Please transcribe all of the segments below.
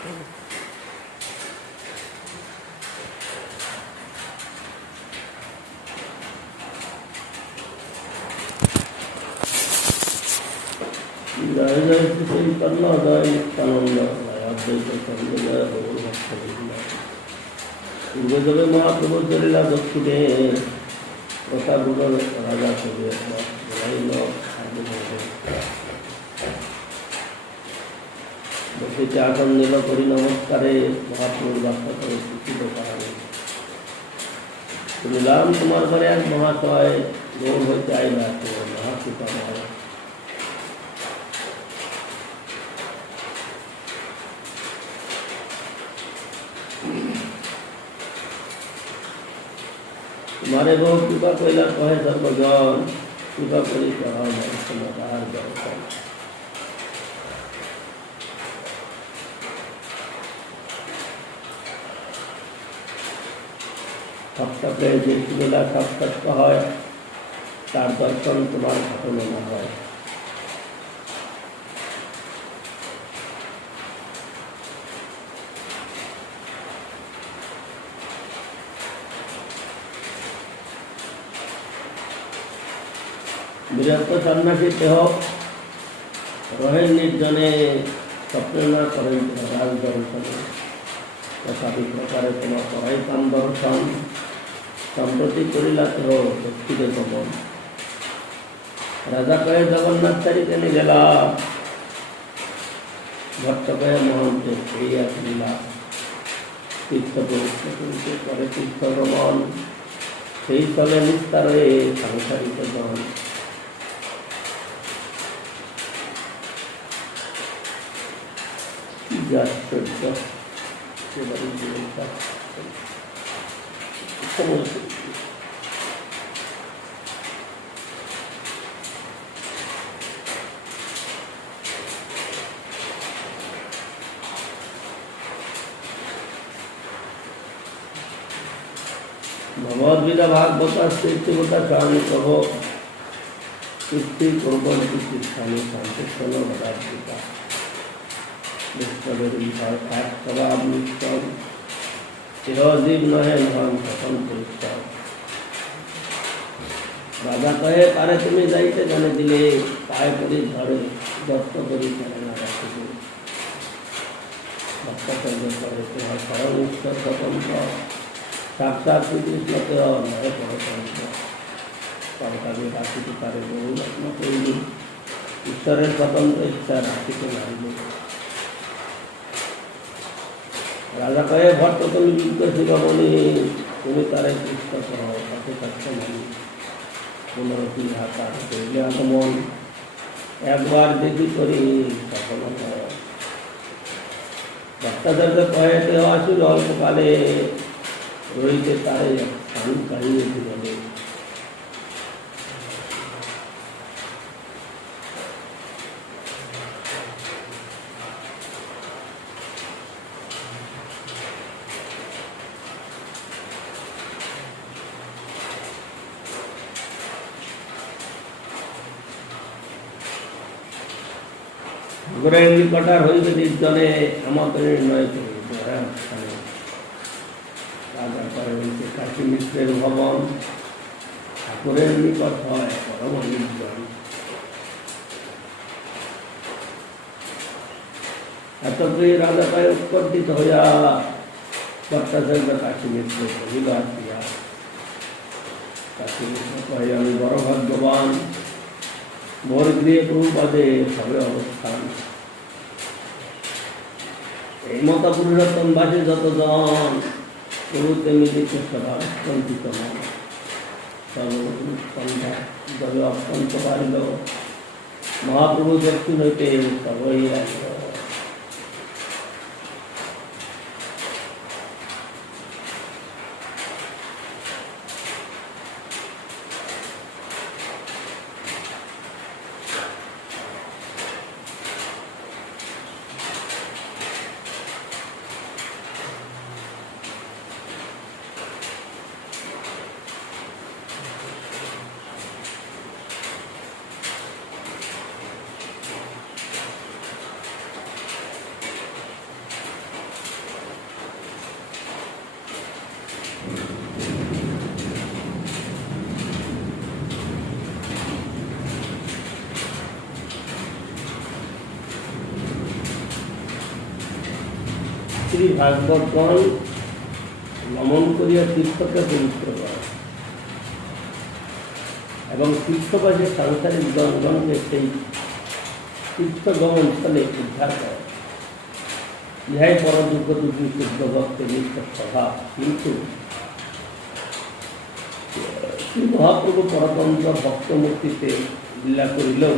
जय जय श्री चैतन्य जय नित्यानंद जय अद्वैत चंद्र जय गौर भक्तवृंद। पूर्वजले महाप्रभु चलिला दक्षिणे प्रतापगढ़ राजा कवि बसে আসন নিল করি নমস্কারে মহাপ্রভুর বার্তা করে শিক্ষিত কারণে শুনিলাম তোমার ঘরে এক মহাশয় গৌর হইতে আইলা মহাকৃপা মহারাজ। तुम्हारे बहुत कृपा कैला कहे सर्वजन कृपा करी कहार दर्शन সপ্তাহে যে বেলা সাক্ষাৎ হয় তার দর্শন তোমার ঘটনা না হয়। বিরক্ত সন্ন্যাসী দেহ রহে নির্জনে স্বপ্ন না করেন রাজ দর্শনে তথাপি প্রকারে তোমার পড়াইতাম দর্শন সম্প্রতি করিলা দেহ ব্যক্তিকে গমন। রাজা কয়ে জগন্নাথ চারিতে নিয়ে গেলা ভট্ট কয়ে মহন্তে সেই এক লীলা তীর্থ পবিত্র করিতে করে তীর্থ গমন সেই স্থলে নিস্তারে সাংসারিক জন। भगवद्गीता भागवता स्थितिवता स्वामी प्रभो स्थिति पूर्वम की शिक्षानी शांतिक्षण भगवद्गीता चिरजीव नहे नाम खतम परीक्षा। राजा कहे पारे तुम्हें जाइते जाने दिले पाए पड़ी धरे दत्त करी चलना राखिले भक्त चंद्र करे परम ईश्वर स्वतंत्र साक्षात श्री कृष्ण के नए परतंत्र परकाले राखिते पारे बहु रत्न कइले ईश्वरेर स्वतंत्र इच्छा राखिते नाइले। राजा कहे भट्ट तुम युद्ध शिरोमणि तुम्हें तारे कृष्ण कहो ताके सत्य मानी पुनरति हाकार कइले आगमन एक बार देखी करी सफल হয়। भक्तदर्द कहे ते आसुर अल्पकाले রইতে তারে স্থান কাহিয়ে দিলে। ঠাকুরের নিকটার হইবে নির্জনে আমাদের নির্ণয় করিবে। রাজা করে হইতে কাশী মিশ্রের ভবন ঠাকুরের নিকট হয় পরম নির্জন। এত প্রিয় রাজা পায় উৎকণ্ঠিত হইয়া ভট্টাচার্য কাশী মিশ্র কহিল আসিয়া। কাশী মিশ্র কহে আমি বড় ভাগ্যবান মোর গৃহে প্রভুপাদে সবে অবস্থান। এই মত পুরুষোত্তম বাসে যতজন প্রভুতে মিলিত সভা কল্পিত মন সর্বসন্ধ্যা যবে অত্যন্ত পারিল মহাপ্রভু দক্ষিণ হইতে সবই আসিল। শ্রী ভাগবতগণ নমন করিয়া তীর্থকে পবিত্র করে এবং তীর্থবাসী সাংসারিক জনগণকে সেই তীর্থগমন স্থলে উদ্ধার করে। ইহাই পরযোগ্য দুটি শুদ্ধ ভক্তের নিত্য স্বভাব। কিন্তু শ্রী মহাপ্রভু পরতন্ত্র ভক্তমূর্তিতে লীলা করিলেও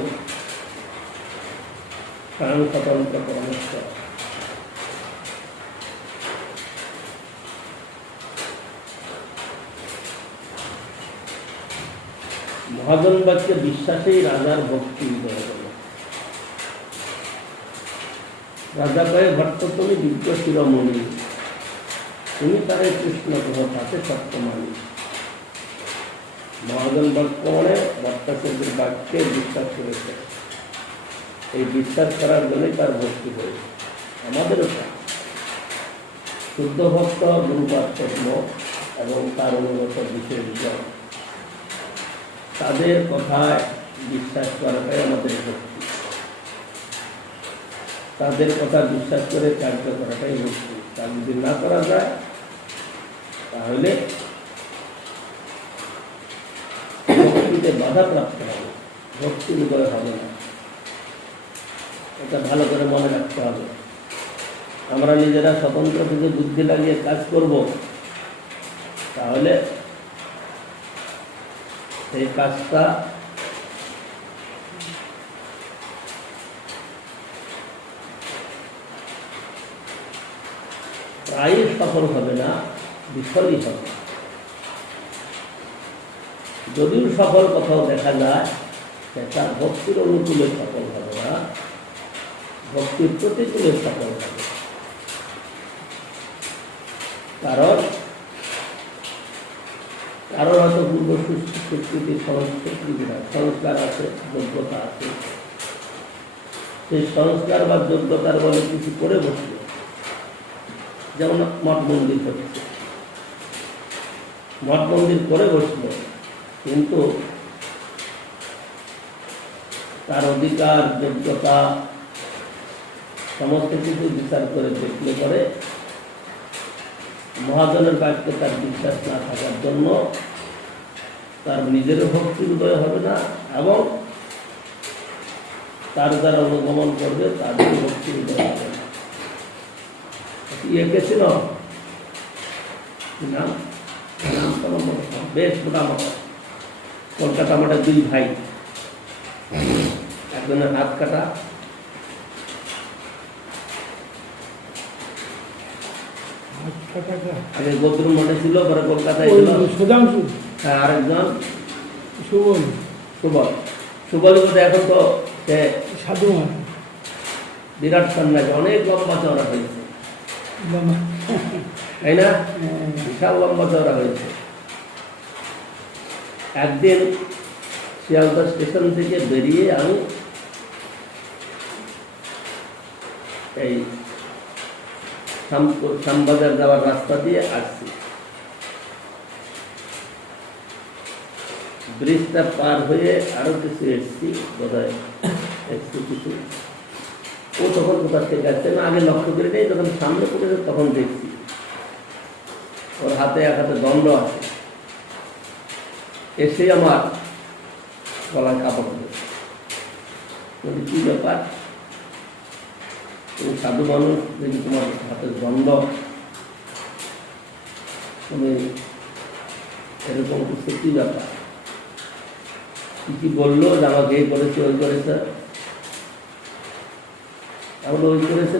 প্রাণ স্বতন্ত্র পরমেশ্বর। মহাজন বাক্যে বিশ্বাসেই রাজার ভক্তি উদয় হল। রাজা কয়ে, ভট্ট তুমি দিব্য শিরোমণি, তুমি তারে কৃষ্ণ গ্রহ, তাতে সত্য মানি। মহাজন বাক্য মানে ভট্টাচার্যের বাক্যে বিশ্বাস করেছে। এই বিশ্বাস করার জন্যই তার ভক্তি হয়েছে। আমাদেরও শুদ্ধ ভক্ত গুরুপাত্ম এবং তার অনুগত বিশেষজন, তাদের কথায় বিশ্বাস করাটাই আমাদের ভক্তি। তাদের কথা বিশ্বাস করে কার্য করাটাই ভক্তি। তা যদি না করা যায় তাহলে ভক্তিতে বাধাপ্রাপ্ত হবে, ভক্তি উদয় হবে না। এটা ভালো করে মনে রাখতে হবে। আমরা নিজেরা স্বতন্ত্র থেকে বুদ্ধি লাগিয়ে কাজ করব, তাহলে সেই কাজটা প্রায় সফল হবে না, বিফলই হবে। যদিও সফল কোথাও দেখা যায়, সেটা ভক্তির অনুকূলে সফল হবে না, ভক্তির প্রতিকূলে সফল হবে। কারণ হয়তো পূর্ব সুস্বীকৃতি সংস্কার আছে, যোগ্যতা আছে। সেই সংস্কার বা যোগ্যতার বলে কিছু করে বসবে, যেমন মঠ মন্দির হচ্ছে, মঠ মন্দির করে বসলো, কিন্তু তার অধিকার, যোগ্যতা সমস্ত কিছু বিচার করে দেখলে পরে মহাজনের বাক্যে তার বিশ্বাস না থাকার জন্য তার নিজেরও ভক্তি উদয় হবে না, এবং তার যারা অনুগমন করবে তাদের ভক্তি উদয় হবে না। এঁকেছিল নাম বেশ মোটামুটি কলকাতা মাঠে দুই ভাই, একজনের হাত কাটা, আগে গোদ্রুম মঠে ছিল, পরে কলকাতায় ছিল সুধাংশু, হ্যাঁ, আরেকজন সুবল। সুবল বলতে এখন তো সে সাধু, বিরাট সন্ন্যাসী, অনেক লম্বা চওড়া হয়েছে, তাই না? বিশাল লম্বা চওড়া হয়েছে। একদিন শিয়ালদা স্টেশন থেকে বেরিয়ে আমি এই শ্যামবাজার যাওয়ার রাস্তা দিয়ে আসছি। ব্রিজটা পার হয়ে আরো কিছু এসছি, বোধহয় এসছি কিছু। ও তখন কোথা থেকে আসছে না আগে লক্ষ্য করে নেই, যখন সামনে পড়েছে তখন দেখছি ওর হাতে এক হাতে দণ্ড আছে। এসে আমার গলায় কাপড় দিয়েছে। কি ব্যাপার, তুমি সাধু মানুষ, যদি তোমার হাতে দণ্ড, তুমি এরকম কিছু কি ব্যাপার? কি বললো যে আমাকে এই করেছে, ওই করেছে, আমরা ওই করেছে,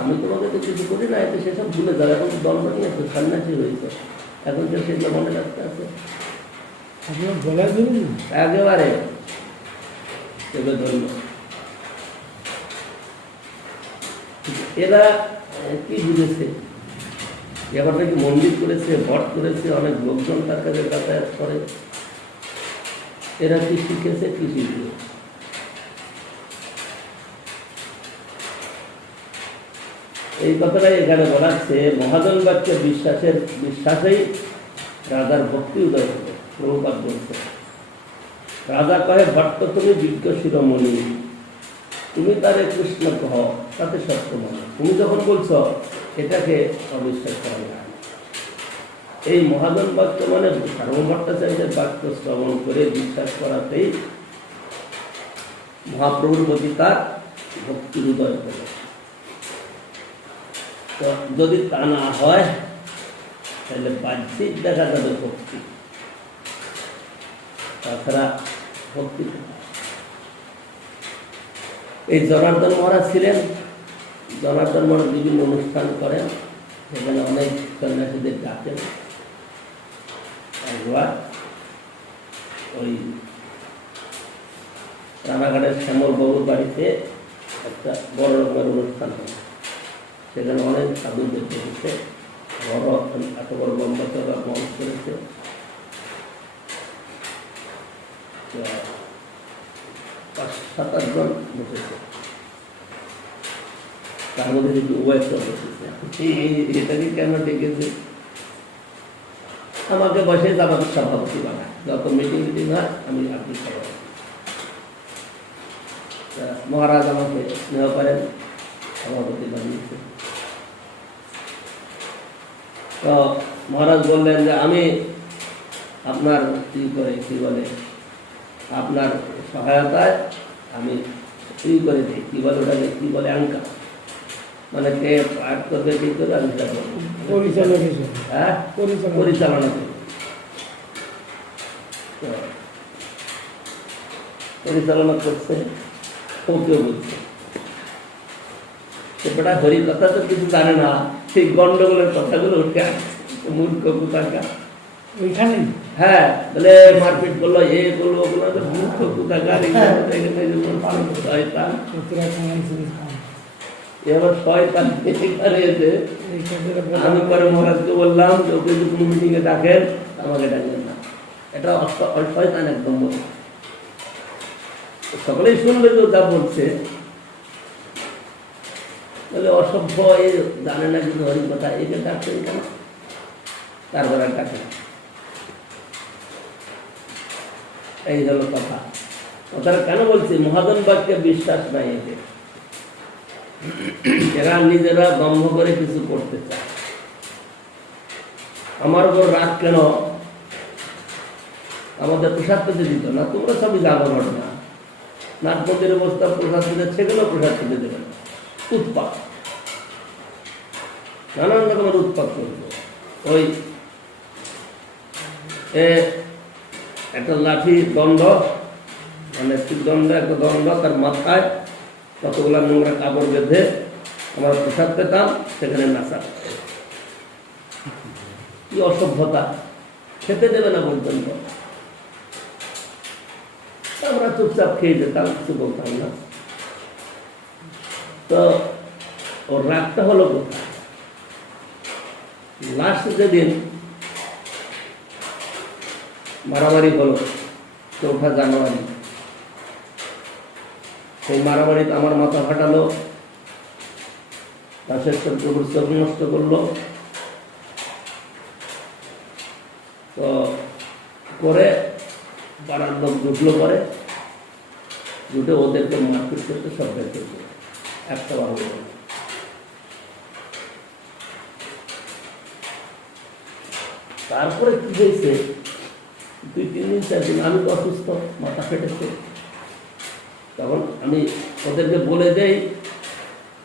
আমি তোমাকে তো কিছু করি না, এতে সেসব ভুলে যাবে। এখন দণ্ড নিয়ে তো সন্ন্যাসী হয়েছে, এখন তো সেগুলো মনে রাখতে আছে। একেবারে সেগুলো ধরল। এরা কি বুঝেছে? এবার নাকি মন্দির করেছে, ভট করেছে, অনেক লোকজন তার কাছে যাতায়াত করে। এরা কি শিখেছে, কি শিখবে? এই কথাটাই এখানে বলাচ্ছে, মহাজন বাক্যে বিশ্বাসেই রাজার ভক্তি উদয় হবে। প্রভুপাদ বলছে, রাজা কহে, ভট্ট তুমি বিজ্ঞ শিরোমণি, তুমি তারে কৃষ্ণ কহ, তাতে সত্য মনে হয়। তুমি যখন বলছ এটাকে অবিশ্বাস করা যায় না। এই মহাজন বাক্য মানে সার্বভৌম ভট্টাচার্যের বাক্য শ্রবণ করে বিশ্বাস করাতেই মহাপ্রভুর প্রতি তার ভক্তির উদয় করে। তো যদি তা না হয় তাহলে বাহ্যিক দেখা যাবে ভক্তি, তাছাড়া ভক্তি। এই জনার্দন মহারাজ ছিলেন, জনার্দন মহারাজ বিভিন্ন অনুষ্ঠান করেন, সেখানে অনেক সন্ন্যাসীদের ডাকেন। একবার ওই রানাঘাটের শ্যামল বাবুর বাড়িতে একটা বড় রকমের অনুষ্ঠান হয়, সেখানে অনেক সাধুদের দেখেছে, বড় এত বড় লম্বা চড়া মঞ্চ করেছে। 5-7 জন বসেছে, তার মধ্যে কিন্তু উভয়টা বসেছে। এটাকে কেন ডেকেছে? আমাকে বসে আমাকে সভাপতি বানায়, যত মিটিং হয় আমি আপনি সভাপতি। মহারাজ আমাকে নেওয়া করেন, সভাপতি বানিয়েছে। তো মহারাজ বললেন যে আমি আপনার কি বলে আপনার সহায়তায় আমি করে দিই, কি বলে ওটাকে, কি বলে অঙ্কা, মানে কে পাঠ করবে কি করে আমি সেটা করবো, পরিচালনা করি। পরিচালনা করছে, ওকেও বলছে সেটা হরি কথা তো কিছু জানে না, সেই গন্ডগোলের কথাগুলো উঠে আসছে, মূর্খ কুতাকা ওইখানে। হ্যাঁ, তাহলে মারপিট করলো, এ করলো, ওগুলো মূর্খ কুতাকার। শয়তান, এবার শয়তান হয়েছে। আমি পরে মহারাজকে বললাম যে ওকে যদি কোনো মিটিংয়ে ডাকেন আমাকে ডাকবেন না, এটা শয়তান একদম বলে। সকলেই শুনবে তো যা বলছে, বলে অসভ্য, এ জানে না কিন্তু হরি কথা, একে ডাকছেন কেন? তারপর আর ডাকে। এই হলো কথা। তারা কেন বলছে মহাজন বাক্যে বিশ্বাস নাই এদের, এরা নিজেরা দম্ভ করে কিছু করতে চায়। আমার উপর রাগ কেন? আমাদের প্রসাদ পেতে দিত না, তোমরা সবই জানো ঘটনা। নাটপতির অবস্থা প্রসাদ পেতে, সেগুলো প্রসাদ পেতে দেবে না, উৎপাত, নানান রকমের উৎপাত করবে। ওই একটা লাঠি দণ্ড, মানে দণ্ড, একটা দণ্ড, তার মাথায় কতগুলা নোংরা কাপড় বেঁধে আমরা প্রসাদ পেতাম, সেখানে নাচা। কি অসভ্যতা! খেতে দেবে না পর্যন্ত, আমরা চুপচাপ খেয়ে যেতাম, কিছু বলতাম না। তো ওর রাগটা হলো কোথায়? লাস্ট যেদিন মারামারি হলো 4 জানুয়ারি, সেই মারামারিতে আমার মাথা ফাটালো, রাশেশ্বর প্রভুর চোখ নষ্ট করলো। তো করে পাড়ার লোক জুটলো, পরে জুটে ওদেরকে মারপিট করতে সব বের করছে, একটা বাবু। তারপরে কি হয়েছে, 2-3 দিন 4 দিন আমি তো অসুস্থ, মাথা ফেটেছে। তখন আমি ওদেরকে বলে দেই,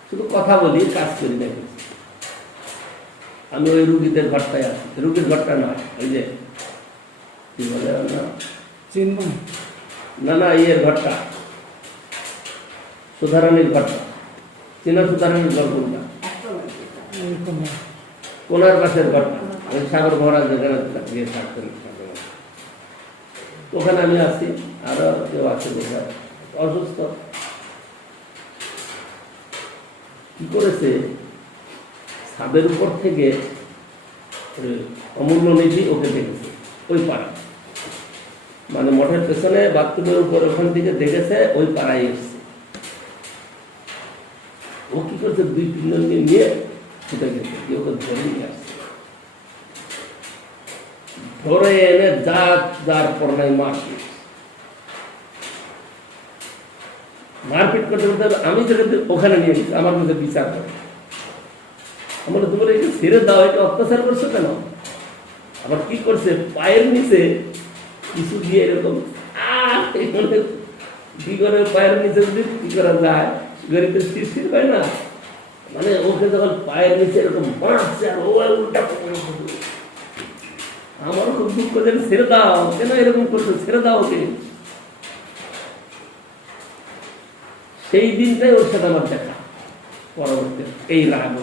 শুধু কথা বলি, কাজ করি না। আমি ওই রুগীদের ঘরটায় আছি, রুগীর ঘরটা নয়, ওই যে কি বলে না ইয়ের ঘরটা, সুধারানীর ঘরটা, চীনা সুধারানীর ঘর কোনটা, কোনার পাশের ঘরটা, ওই সাগর মহারাজ যেখানে গিয়ে থাকতেন, ওখানে আমি আছি। আরো কেউ আছে বোঝা, অসুস্থ। কি করেছে, ছাদের উপর থেকে অমূল্য নিধি ওকে দেখেছে, ওই পাড়া, মানে মঠের পেছনে বাথরুমের উপর, ওখান থেকে দেখেছে, ওই পাড়ায় এসছে। ও কি করছে, 2-3 জনকে নিয়ে ছুটে গেছে, কেউ ওকে ধরে নিয়ে আসছে, ধরে এনে যার পর নাই মারপিট। মারপিট করতে করতে আমি যেটা ওখানে নিয়ে গেছি, আমার মধ্যে বিচার করে আমরা তোমার এটা ছেড়ে দাও, এটা অত্যাচার করছো কেন? আবার কি করছে, পায়ের নিচে কিছু দিয়ে এরকম কি করে পায়ের নিচে যদি কি করা যায়, গরিবের সৃষ্টি হয় না, মানে ওকে যখন পায়ের নিচে এরকম মারছে আর ও উল্টা, আমারও খুব দুঃখ যে ছেড়ে দাও, কেন এরকম করছো, ছেড়ে দাও ওকে। সেই দিনটাই ওর সাথে আমার দেখা পরবর্তী এই রাগ।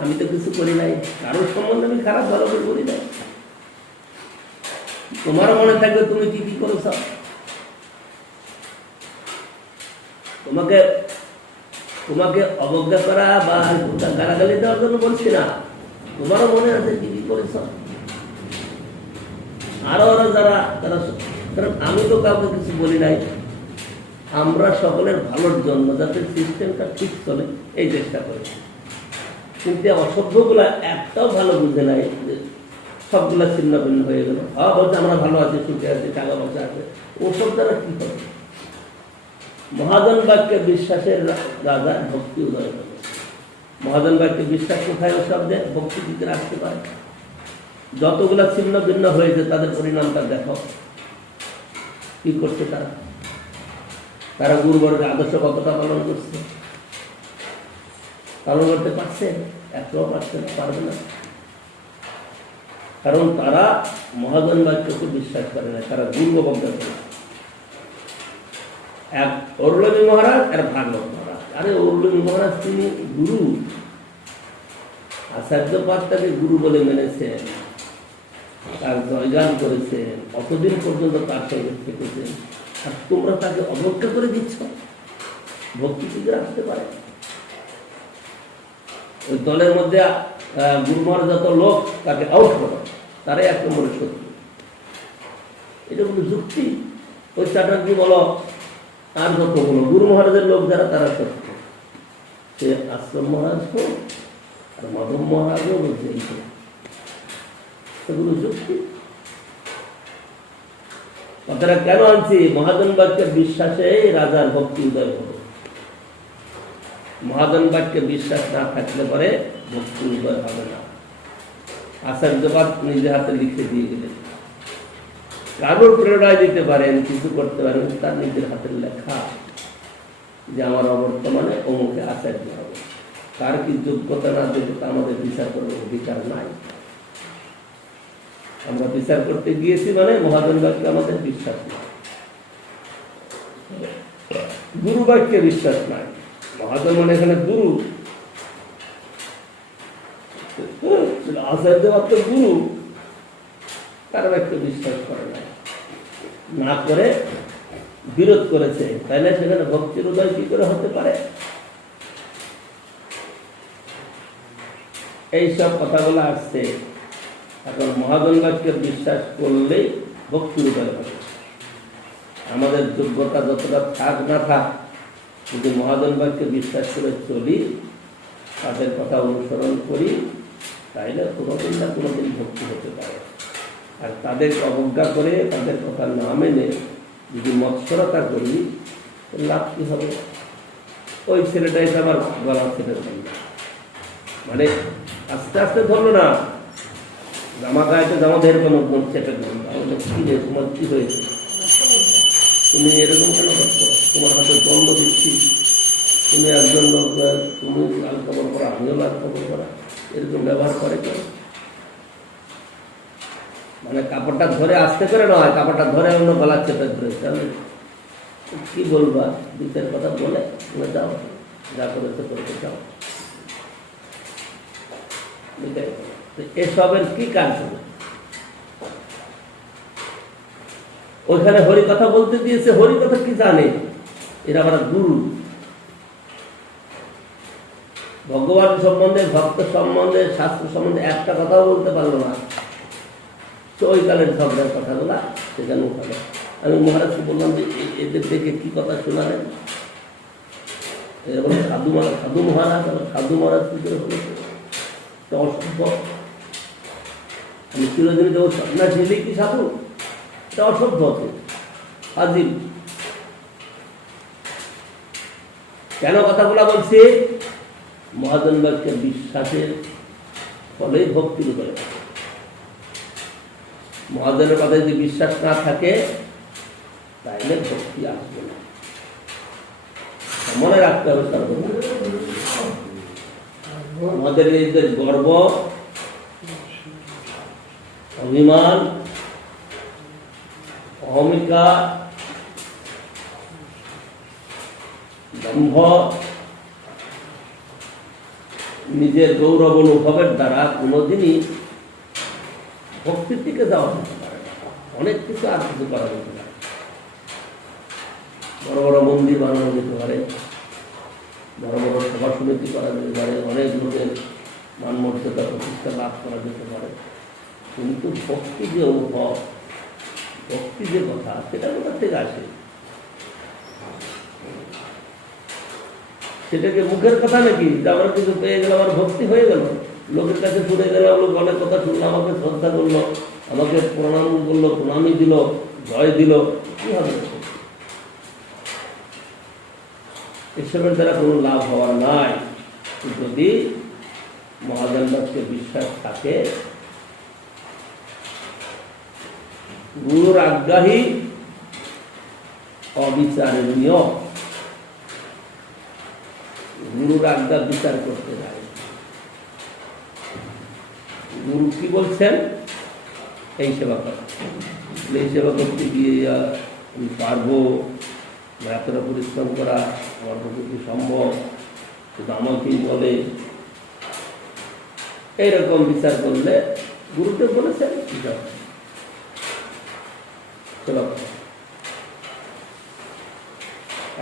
আমি তো কিছু করি নাই, কারোর সম্বন্ধে আমি খারাপ ভালো করে করি নাই। তোমারও মনে থাকবে তুমি কি কি করেছ, তোমাকে তোমাকে অবজ্ঞা করা বা গালাগালি দেওয়ার জন্য বলছি না, তোমারও মনে আছে কি কি করেছ। আরো ওরা যারা তারা, কারণ আমি তো কাউকে কিছু বলি নাই, আমরা সকলের ভালোর জন্য যাতে সিস্টেমটা ঠিক চলে এই চেষ্টা করি। কিন্তু অসভ্যগুলা একটাও ভালো বুঝে নাই, সবগুলা ছিন্ন ভিন্ন হয়ে গেল। বলছে আমরা ভালো আছি, সুখে আছি, টাকা পয়সা আছে, ওসব দ্বারা কি হবে। মহাজন বাক্যে বিশ্বাসের রাজা ভক্তি উদয় হবে। মহাজন বাক্যে বিশ্বাস কোথায় ওসব যে ভক্তি দিকে রাখতে পারে। যতগুলা ছিন্ন ভিন্ন হয়েছে তাদের পরিণামটা দেখো কি করছে তারা। তারা গুরুবর্গের আদর্শ কতটা পালন করছে, পালন করতে পারছে? একটাও পারছে না, পারবে না। কারণ তারা মহাজন বাক্যকে বিশ্বাস করে না, তারা গুরু অবজ্ঞা করে। এক অরুলমী মহারাজ আর ভাগবত মহারাজ। আরে অরুলমী মহারাজ তিনি গুরু, আচার্যপাদ তাকে গুরু বলে মেনেছেন, তার জয়গান করেছেন, অতদিন পর্যন্ত তার সঙ্গে থেকেছেন, আর তোমরা তাকে অবজ্ঞা করে দিচ্ছ। ভক্তি কি করে আসতে পারে? ওই দলের মধ্যে গুরু মহারাজ যত লোক তাকে আউট করো, তারাই এক নম্বরের শত্রু। এটা কোনো যুক্তি? ওই চ্যাটার্জি বলো আর যত বলো, গুরু মহারাজের লোক যারা তারা শত্রু। সে আশ্রম মহারাজ হোক আর মাধব মহারাজও বলছে এই সেগুলো যুক্তি। কথাটা কেন আনছি? মহাজন বাক্যের বিশ্বাসে রাজার ভক্তি উদয় হবে। মহাজন বাক্যে বিশ্বাস না থাকলে পরে ভক্তি উদয় হবে না। আচার্যপাদ নিজে হাতে লিখে দিয়ে গেলেন, কারোর প্রেরণায় দিতে পারেন, কিছু করতে পারেন, তার নিজের হাতের লেখা যে আমার অবর্তমানে অমুকে আচার্য হবে। তার কি যোগ্যতা না যোগ্যতা আমাদের বিচার করার অধিকার নাই। আমরা বিচার করতে গিয়েছি মানে মহাজন বাক্যে আমাদের বিশ্বাস নাই, গুরু বাক্যে বিশ্বাস নাই। মহাজন মানে এখানে গুরু, আচার্য মাত্র গুরু, তার বাক্যে বিশ্বাস করে নাই, না করে বিরোধ করেছে, তাইলে সেখানে ভক্তির উদয় কি করে হতে পারে? এইসব কথাগুলো আসছে। এখন মহাজন বাক্যে বিশ্বাস করলেই ভক্তির উদয় হবে। আমাদের যোগ্যতা যতটা থাক না থাক, যদি মহাজন বাক্যে বিশ্বাস করে চলি, তাদের কথা অনুসরণ করি, তাইলে কোনোদিন না কোনোদিন ভক্তি হতে পারে। আর তাদেরকে অবজ্ঞা করে, তাদের কথা না মেনে যদি মৎসরতা করি, লাভ কি হবে? ওই ছেলেটাই তো আমার গলা ছেলে ধরল, মানে আস্তে আস্তে ধরলো না, জামা গায়েতে জামা ধরে কোনো চেপে ধরলো। কি রে, তোমার কি হয়েছে, তুমি এরকম কেন করছো? তোমার হাতে দণ্ড দিচ্ছি, তুমি একজন লোক, তুমি লাল কাপড় করা, আমিও লাল কাপড় করা, এরকম ব্যবহার করে কেন? মানে কাপড়টা ধরে আসতে করে নয়, কাপড়টা ধরে অন্য গলা চেপে ধরেছে। আমি কি বলবা? দুধের কথা বলে তুমি যাও, যা করেছে করতে চাও। এসবের কি কাজ হবে? ওইখানে হরি কথা বলতে দিয়েছে, হরি কথা কি জানে? এরা আবার গুরু। ভগবান সম্বন্ধে, ভক্ত সম্বন্ধে, শাস্ত্র সম্বন্ধে একটা কথাও বলতে পারলো না। ওই কালের ঝগড়ার কথাগুলা সেখানে উঠালো। আমি মহারাজকে বললাম যে এদের দেখে কি কথা শোনালেন? এরকম সাধু মহারাজ, সাধু মহারাজ কি করে বলেছে? অসম্ভব। আমি চিরদিন দেবো সন্ন্যাসী হলে কি সাধু? এটা অসভ্য আছে, আজিব। কেন কথাগুলো বলছি? মহাজন বাক্যের বিশ্বাসের ফলেই ভক্তির উদয় হয়। মহাজনের কথা যদি বিশ্বাস না থাকে তাহলে ভক্তি আসবে না। মনে রাখতে হবে সর্বদা আমাদের এই যে গর্ব, অভিমান, অহমিকা, দম্ভ, নিজের গৌরব অনুভবের দ্বারা কোনোদিনই ভক্তির দিকে যাওয়া যেতে পারে না। অনেক কিছু আর কিছু করা যেতে পারে, বড় বড় মন্দির বানানো যেতে পারে, বড় বড় সভা সমিতি করা যেতে পারে, অনেক লোকের মান মর্যাদা প্রতিষ্ঠা লাভ করা যেতে পারে, কিন্তু ভক্তি যে অনুভব, ভক্তি যে কথা, সেটা কোথা থেকে আসে? সেটাকে মুখের কথা নাকি যে আমরা কিছু পেয়ে গেল, আমার ভক্তি হয়ে গেল, লোকের কাছে শুনে গেলাম, লোক অনেক কথা শুনলো, আমাকে শ্রদ্ধা করলো, আমাকে প্রণাম করলো, প্রণামী দিল, জয় দিল, কি হবে? এসবের দ্বারা কোনো লাভ হওয়ার নাই। যদি মহাজন বাক্যে বিশ্বাস থাকে, গুরুর আজ্ঞাহী অবিচারণীয়, গুরুর আজ্ঞা বিচার করতে যায়। গুরু কি বলছেন? এই সেবা করা, এই সেবা করতে গিয়ে আমি পারবো, এতটা পরিশ্রম করা আমার পক্ষে সম্ভব, শুধু আমাকেই বলে, এইরকম বিচার করলে গুরুদেব বলেছেন সেবা করা।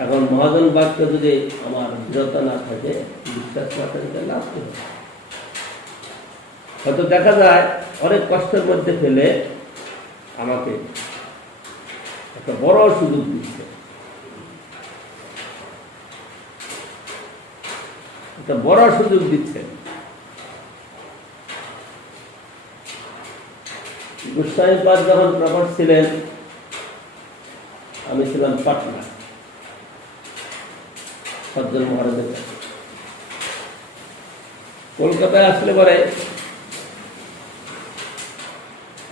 এখন মহাজন বাক্য যদি আমার দৃঢ়তা না থাকে, বিশ্বাস না থাকে, লাভ করবে। হয়তো দেখা যায় অনেক কষ্টের মধ্যে ফেলে আমাকে একটা বড় সুযোগ দিচ্ছে, একটা বড় সুযোগ দিচ্ছে। গোস্বামীপাদ যখন প্রকট ছিলেন, আমি ছিলাম পাটনা সজ্জন মহারাজের কাছে। কলকাতায় আসলে পরে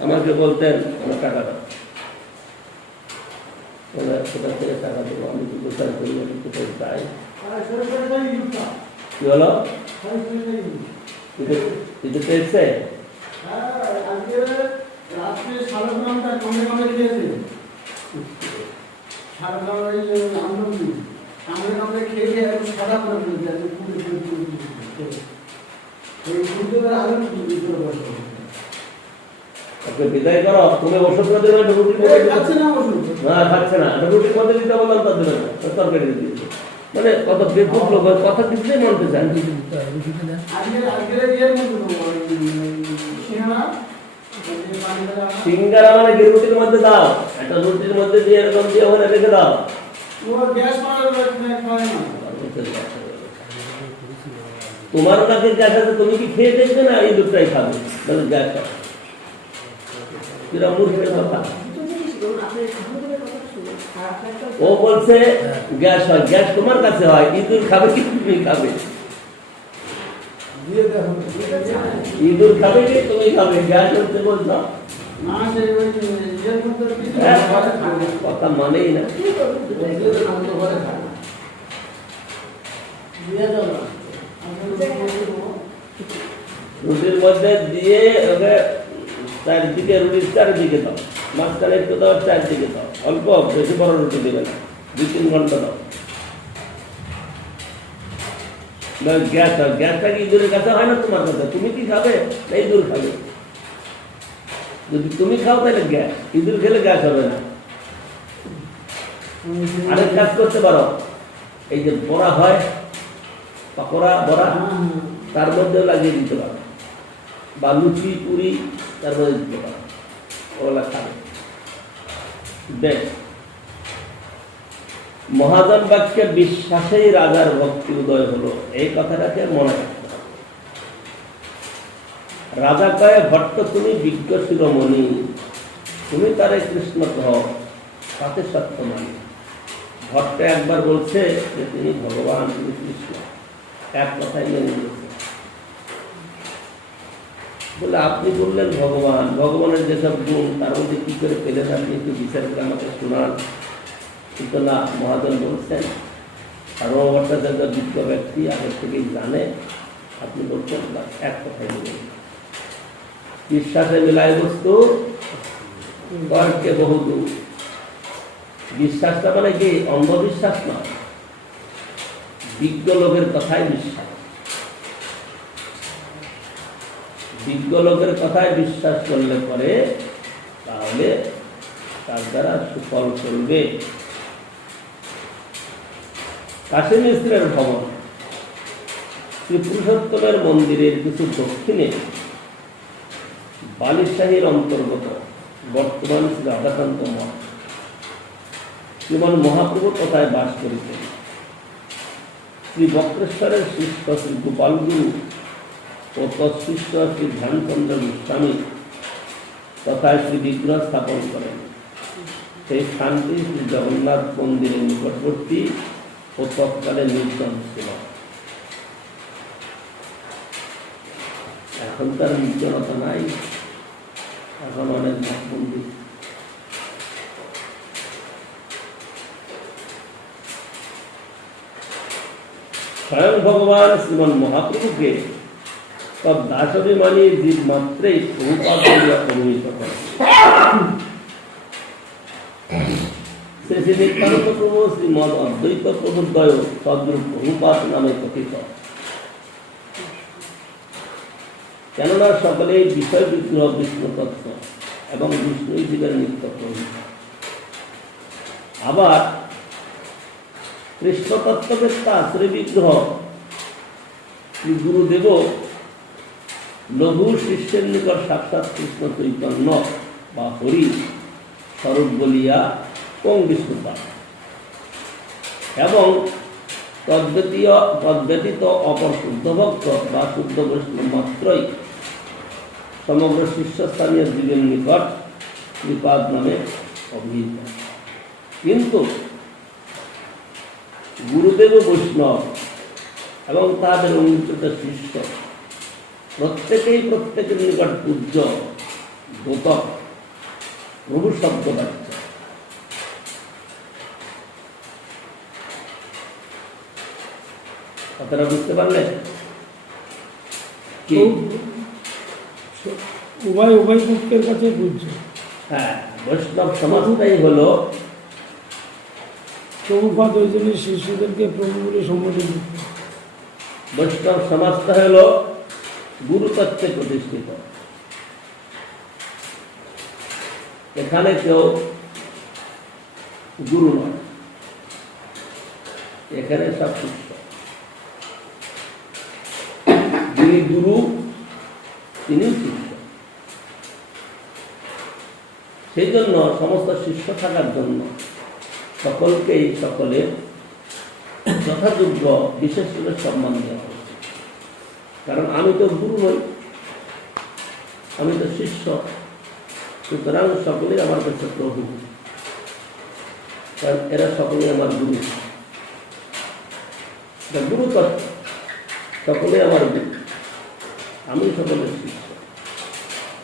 আমাকে বলতেন আমার টাকা দাও, কোথা থেকে টাকা দেবো, আমি তো গোস্বামী পরিবারের কোথায় চাই। কি হলো? কিছু পেয়েছে? বিদায় করো, তুমি ওষুধ না দেবে, না খাচ্ছে না, রুটির মধ্যে দিতে বললাম তার দেবে না, তরকারি দিয়েছে। মানে কত বেকুব লোক, কথা কিছুই মানতে চান। সিঙ্গারা মানে কি? রুটির মধ্যে দাও, একটা রুটির মধ্যে দিয়ে এরকম দিয়ে ওখানে রেখে দাও। তোমার কাছে গ্যাস আছে, তুমি কি খেয়ে দেখবে না এই দুধটাই খাবে? তাহলে গ্যাস পাবে। মূর্খের কথা। ও বলছে গ্যাস হয়, গ্যাস তোমার কাছে হয়, ইঁদুর খাবে কি তুমি খাবে? ইঁদুর খাবে কি তুমি খাবে? গ্যাস হচ্ছে বলছো কথা মানেই না। রুটির মধ্যে দিয়ে ওকে চারদিকে, রুটির চারিদিকে দাও, মাঝখানে একটু দাও, চারদিকে দাও, অল্প, বেশি বড় রুটি দেবে না, 2-3 ঘন্টা দাও। গ্যাস হয়, গ্যাসটা কি ইঁদুরের কাছে হয় না তোমার কাছে? তুমি কি খাবে না ইঁদুর খাবে? যদি তুমি খাও তাহলে গ্যাস, ইঁদুর খেলে গ্যাস হবে না। আরেক কাজ করতে পারো, এই যে বড়া হয়, পাকোড়া বড়া, তার মধ্যেও লাগিয়ে দিতে পারো, বা লুচি পুরি তার মধ্যে দিতে পারো, ওগুলা খাবে বেশ। মহাজন বাক্যে বিশ্বাসেই রাজার ভক্তি উদয় হলো, এই কথাটাকে মনে রাখতে হবে। রাজা কয়ে, ভট্ট তুমি বিজ্ঞ শিরোমণি, তুমি তারে কৃষ্ণ কহ, তাতে সত্য মানি। ভট্ট একবার বলছে যে তিনি ভগবান, তিনি কৃষ্ণ, এক কথায় মেনে নিয়েছে। বলে আপনি বললেন ভগবান, ভগবানের যেসব গুণ তার মধ্যে কি করে পেলেন আপনি একটু বিচার করে আমাকে শোনান। কিন্তু না, মহাজন বলছেন, আর ভট্টাচার্য বিজ্ঞ ব্যক্তি, আগের থেকেই জানে, আপনি বলছেন এক কথায় বলুন। বিশ্বাসে মিলায় বস্তু তর্কে বহুদূর। বিশ্বাসটা মানে কি অন্ধবিশ্বাস নয়, বিজ্ঞ লোকের কথায় বিশ্বাস। বিজ্ঞ লোকের কথায় বিশ্বাস করলে পরে তাহলে তার দ্বারা সুফল করবে। কাশী মিশ্রের ভবন শ্রী পুরুষোত্তমের মন্দিরের কিছু দক্ষিণে বালিশাহীর অন্তর্গত বর্তমান শ্রী রাধাকান্ত মঠ শ্রীমান মহাপ্রভু তথায় বাস করিতেন। শ্রী বক্রেশ্বরের শিষ্য শ্রী গোপালগুরু ও তৎশিষ্য শ্রী ধ্যানচন্দ্র গোস্বামী তথায় শ্রী বিগ্রহ স্থাপন করেন। সেই স্থানটি শ্রী জগন্নাথ মন্দিরের নিকটবর্তী ও তৎকালে নির্জন ছিল। এখন তার নির্জনতা নাই, এখন অনেক মঠ মন্দির। স্বয়ং ভগবান শ্রীমান মহাপ্রভুকে সব দাসাভিমানী জীব মাত্রেই প্রভুপাদ বলিয়া অভিহিত করেন। শ্রী শ্রী নিত্যানন্দ প্রভু শ্রীমদ অদ্বৈত প্রভুদ্বয় তদ্রূপ প্রভুপাদ নামে কথিত। কেননা সকলেই বিষয় বিগ্রহ বিষ্ণু তত্ত্ব এবং বিষ্ণু জীবের নিত্য প্রভু। আবার কৃষ্ণ তত্ত্ববেত্তা শ্রী বিগ্রহ শ্রী গুরুদেব লঘু শিষ্যের নিকট সাক্ষাৎ কৃষ্ণ চৈতন্য বা হরি স্বরূপ বলিয়া কং বিষ্ণুপাদ এবং তদ্ব্যতীত অপর শুদ্ধ ভক্ত বা শুদ্ধ বৈষ্ণব মাত্রই সমগ্র শিষ্যস্থানীয় জীবের নিকট শ্রীপাদ নামে অভিহিত। কিন্তু গুরুদেব বৈষ্ণব এবং তাদের অঙ্গীকৃত শিষ্য প্রত্যেকের নিকট পূজ্য দোতক প্রভু শব্দ বাচ্য। কথাটা বুঝতে পারলে? কি উভয় পক্ষের কাছে পূজ্য। হ্যাঁ, বৈষ্ণব সমাজটাই হলো প্রভুপাদ ওই জন্য শিষ্যদেরকে প্রভু বলে সম্বোধন। বৈষ্ণব সমাজটা হলো গুরুতত্ত্বে প্রতিষ্ঠিত। এখানে কেউ গুরু নয়, এখানে সব শিষ্য। যিনি গুরু তিনি শিষ্য। সেই জন্য সমস্ত শিষ্য থাকার জন্য সকলকেই সকলের যথাযোগ্য বিশেষ করে সম্মান দেওয়া হচ্ছে। কারণ আমি তো গুরু নই, আমি তো শিষ্য, সুতরাং সকলেই আমার কাছে প্রভু, কারণ এরা সকলেই আমার গুরু। গুরু তত্ত্ব সকলেই আমার গুরু, আমি সকলের শিষ্য।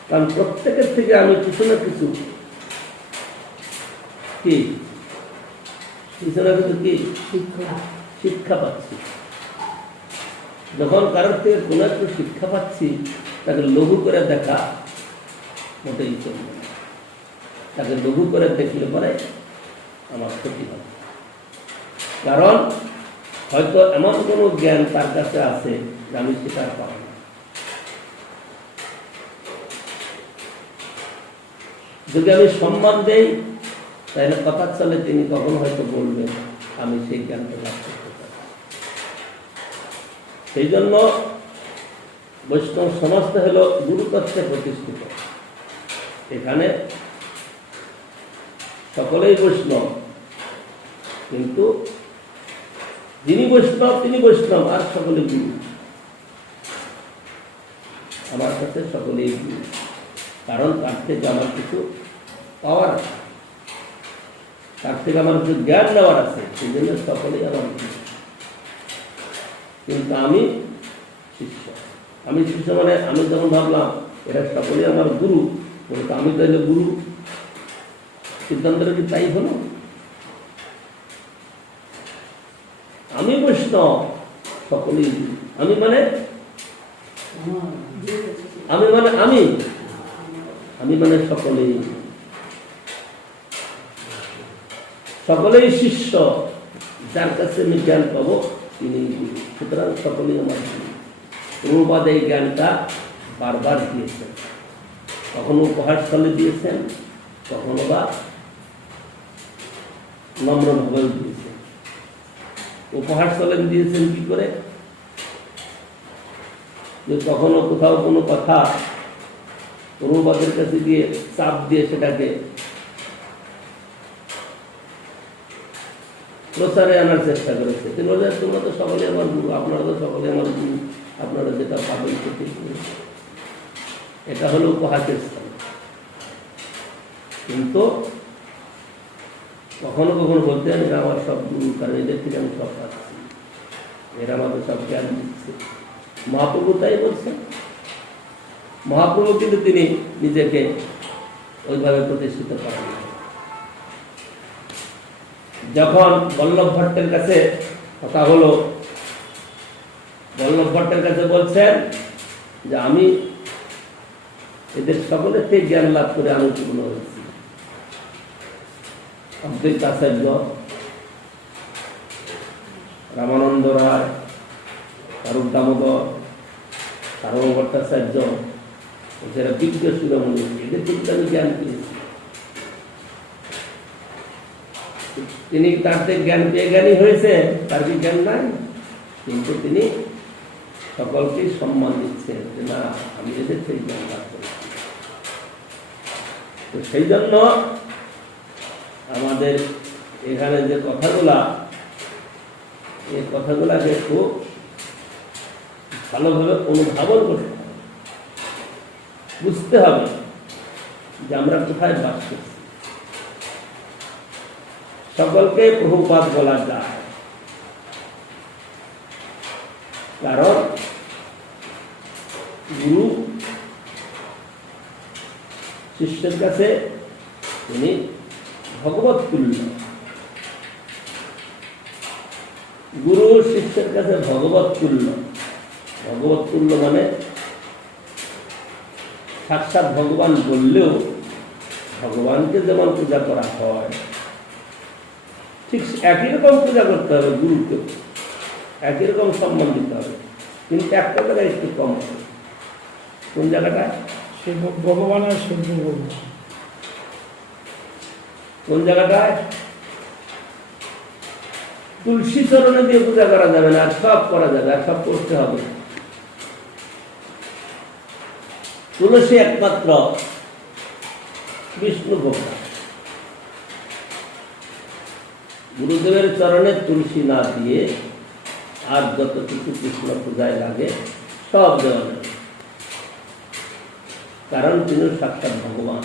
কারণ প্রত্যেকের থেকে আমি কিছু না কিছু কি শিক্ষা পাচ্ছি। যখন কারোর থেকে কোনো একটু শিক্ষা পাচ্ছি, তাকে লঘু করে দেখা মোটেই চলবে না। তাকে লঘু করে দেখলে পরে আমার ক্ষতি হবে। কারণ হয়তো এমন কোনো জ্ঞান তার কাছে আছে যে আমি সেটা পাব না। যদি আমি সম্মান দেই তাহলে কথা চলে তিনি তখন হয়তো বলবেন আমি সেই জ্ঞানটা লাভ করতে পারি। সেই জন্য বৈষ্ণব সমাজটা হলো গুরুতত্ত্বে প্রতিষ্ঠিত। এখানে সকলেই বৈষ্ণব, কিন্তু যিনি বৈষ্ণব তিনি বৈষ্ণব, আর সকলে গুরু। আমার কাছে সকলেই গুরু, কারণ তার থেকে আমার কিছু পাওয়ার আছে। তার থেকে আমার কিছু জ্ঞান নেওয়ার আছে, সেই জন্য সকলেই আমার গুরু। কিন্তু আমি শিষ্য। আমি শিষ্য মানে আমি যখন ভাবলাম এরা সকলেই আমার গুরু, বলতো আমি তাহলে গুরু, সিদ্ধান্তটা কি তাই হলো? আমি বৈষ্ণব, সকলেই গুরু। আমি মানে আমি মানে আমি আমি মানে সকলেই, সকলেই শিষ্য, যার কাছে আমি জ্ঞান পাবো তিনি গুরু। সুতরাং সকলেই আমার গুরু। প্রভুপাদ এই জ্ঞানটা বারবার দিয়েছেন, কখনো উপহারস্থলে দিয়েছেন, কখনো বা নম্রভাবেও দিয়েছেন। উপহারস্থলে দিয়েছেন কি করে? যে কখনো কোথাও কোনো কথা প্রভুপাদের কাছে দিয়ে চাপ দিয়ে সেটাকে প্রচারে আনার চেষ্টা করেছে। তিনি বললেন তোমরা তো সকলে আমার গুরু, আপনারা তো সকলে আমার গুরু, আপনারা যেটা পাবেন সেটি। এটা হলো উপহাসের স্থান। কিন্তু কখনো কখনো বলতেন এরা আমার সব গুরু, কারণ এদের থেকে আমি সব পাচ্ছি, এরা আমাকে সব জ্ঞান দিচ্ছে। মহাপ্রভু তাই বলছেন। মহাপ্রভু কিন্তু তিনি নিজেকে ওইভাবে প্রতিষ্ঠিত করেন। যখন বল্লভ ভট্টের কাছে কথা হলো, বল্লভ ভট্টের কাছে বলছেন যে আমি এদের সকলের থেকে জ্ঞান লাভ করে আমি পূর্ণ হয়েছি। অদ্বৈত আচার্য, রামানন্দ রায়, স্বরূপ দামোদর, সার্বভৌম ভট্টাচার্য, যারা বিজ্ঞ শিরোমণি, এদের থেকে আমি জ্ঞান পেয়েছি। তিনি তার থেকে জ্ঞান পেয়ে জ্ঞানী হয়েছে, তার কি জ্ঞান নাই? কিন্তু তিনি সকলকেই সম্মান দিচ্ছেন যে না, আমি এদের থেকে জ্ঞান লাভ করেছি। তো সেই জন্য আমাদের এখানে যে কথাগুলা, এই কথাগুলাকে খুব ভালোভাবে অনুধাবন করতে হবে, বুঝতে হবে যে আমরা কোথায় বাস করছি। সকলকে প্রভুপাদ বলা যায়, কারণ গুরু শিষ্যের কাছে তিনি ভগবত তুল্য। গুরু শিষ্যের কাছে ভগবত তুল্য। ভগবত তুল্য মানে সাক্ষাৎ ভগবান বললেও ভগবানকে যেমন পূজা করা হয় ঠিক একই রকম পূজা করতে হবে, গুরুকে একই রকম সম্মান দিতে হবে, কিন্তু একটা জায়গায় একটু কম হবে। কোন জায়গাটায়? সে ভগবানের সহ্য ভগবান। কোন জায়গাটায়? তুলসী চরণে দিয়ে পূজা করা যাবে না, আর সব করা যাবে, আর সব করতে হবে। তুলসী একমাত্র বিষ্ণু ভোক্তা। গুরুদেবের চরণে তুলসী না দিয়ে আর যত কিছু কৃষ্ণ পূজায় লাগে সব দেওয়া যাবে, কারণ তিনি সাক্ষাৎ ভগবান।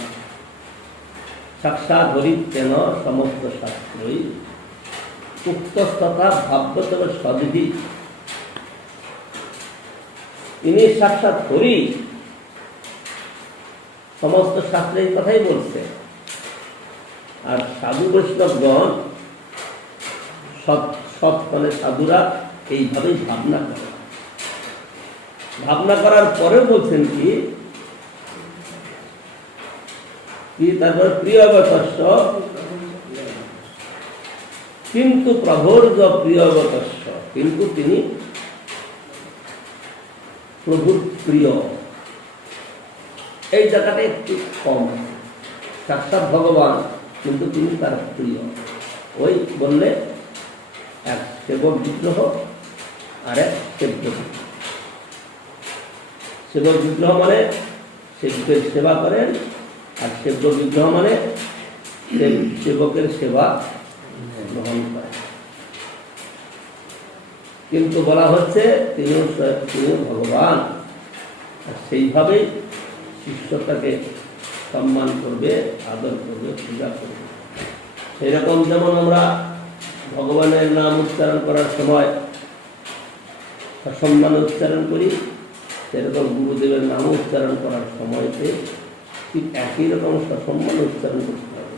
সাক্ষাৎ হরিতেন সমস্ত শাস্ত্রই উক্তস্তথা ভাব্যতব সদিধি। তিনি সাক্ষাৎ হরি, সমস্ত শাস্ত্রে এই কথাই বলছে। আর সাধু বৈষ্ণবগণ সৎ মানে সাধুরা এইভাবেই ভাবনা করে। ভাবনা করার পরেও বলছেন কি তারপর প্রিয়গতস্য কিন্তু প্রভোর্য প্রিয়গতস্য, কিন্তু তিনি প্রভুর প্রিয়। এই জায়গাটা একটু কম, সাক্ষাৎ ভগবান কিন্তু তিনি তার প্রিয়। ওই বললে এক সেবক বিগ্রহ আর এক সেব্য বিগ্রহ। সেবক বিগ্রহ মানে সেবকের সেবা করেন, আর সেব্য বিগ্রহ মানে সেবকের সেবা গ্রহণ করেন। কিন্তু বলা হচ্ছে তিনিও ভগবান, আর সেইভাবেই শিষ্য তাকে সম্মান করবে, আদর করবে, পূজা করবে। সেরকম যেমন আমরা ভগবানের নাম উচ্চারণ করার সময় সসম্মানে উচ্চারণ করি, সেরকম গুরুদেবের নাম উচ্চারণ করার সময়তে ঠিক একই রকম সসম্মানে উচ্চারণ করতে হবে।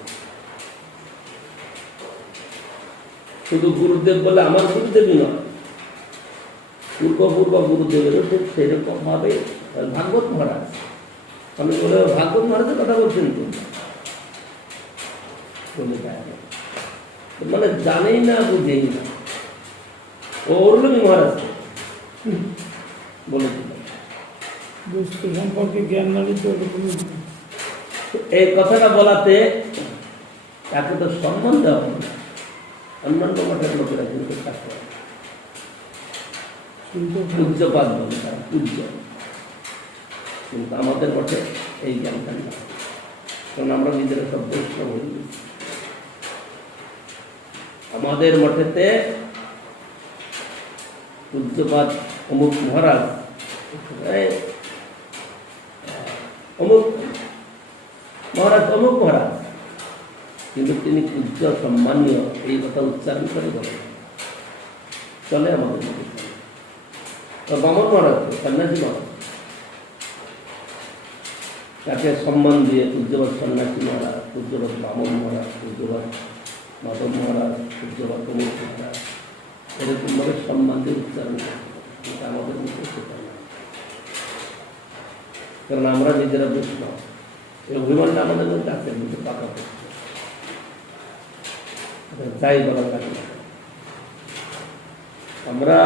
শুধু গুরুদেব বলে আমার গুরুদেবই নয়, পূর্ব গুরুদেবেরও ঠিক সেরকম ভাবে ভাগবত মহারাজ, আমি বলে ভাগবত মহারাজের কথা বলছেন তো বলে দেয় না। মানে জানেই না, বুঝেই না, ওরলমি মহারাজ বলে দিল। বস্তু সম্পর্কে জ্ঞান না দিতে ওরকমই এই কথাটা বলাতে তাকে তো সম্মান দেওয়া হবে না। অন্যান্য মঠের লোকেরা কিন্তু কাজ করে পূজ্যপাত বলে, তারা পূজ্য, কিন্তু আমাদের মঠে এই জ্ঞানটা না, কারণ আমরা নিজেরা সব বৈষ্ণব হয়ে গেছি। আমাদের মঠেতে পূজ্যপাত অমুক মহারাজ, অমুক মহারাজ অমুক মহারাজ, কিন্তু তিনি পূজ্য সম্মানীয় এই কথা উচ্চারণ করে বলেন, চলে আমাদের মধ্যে। বামন মহারাজ সন্ন্যাসী মহারাজ, তাকে সম্মান দিয়ে পূজ্যবাদ সন্ন্যাসী মহারাজ, পূজ্যবাদ বামন মহারাজ, পূজ্যবাদ মাধব মহারাজ, পূজ্যবাদ অমুক মহারাজ, এরকমভাবে সম্মান দিয়ে উচ্চারণ করে, এটা আমাদের মধ্যে সেটা না। কারণ আমরা নিজেরা বৈষ্ণব, এই অভিমানটা আমাদের মধ্যে আছে, কিন্তু পাকা করছে যাই বলা থাকে। আমরা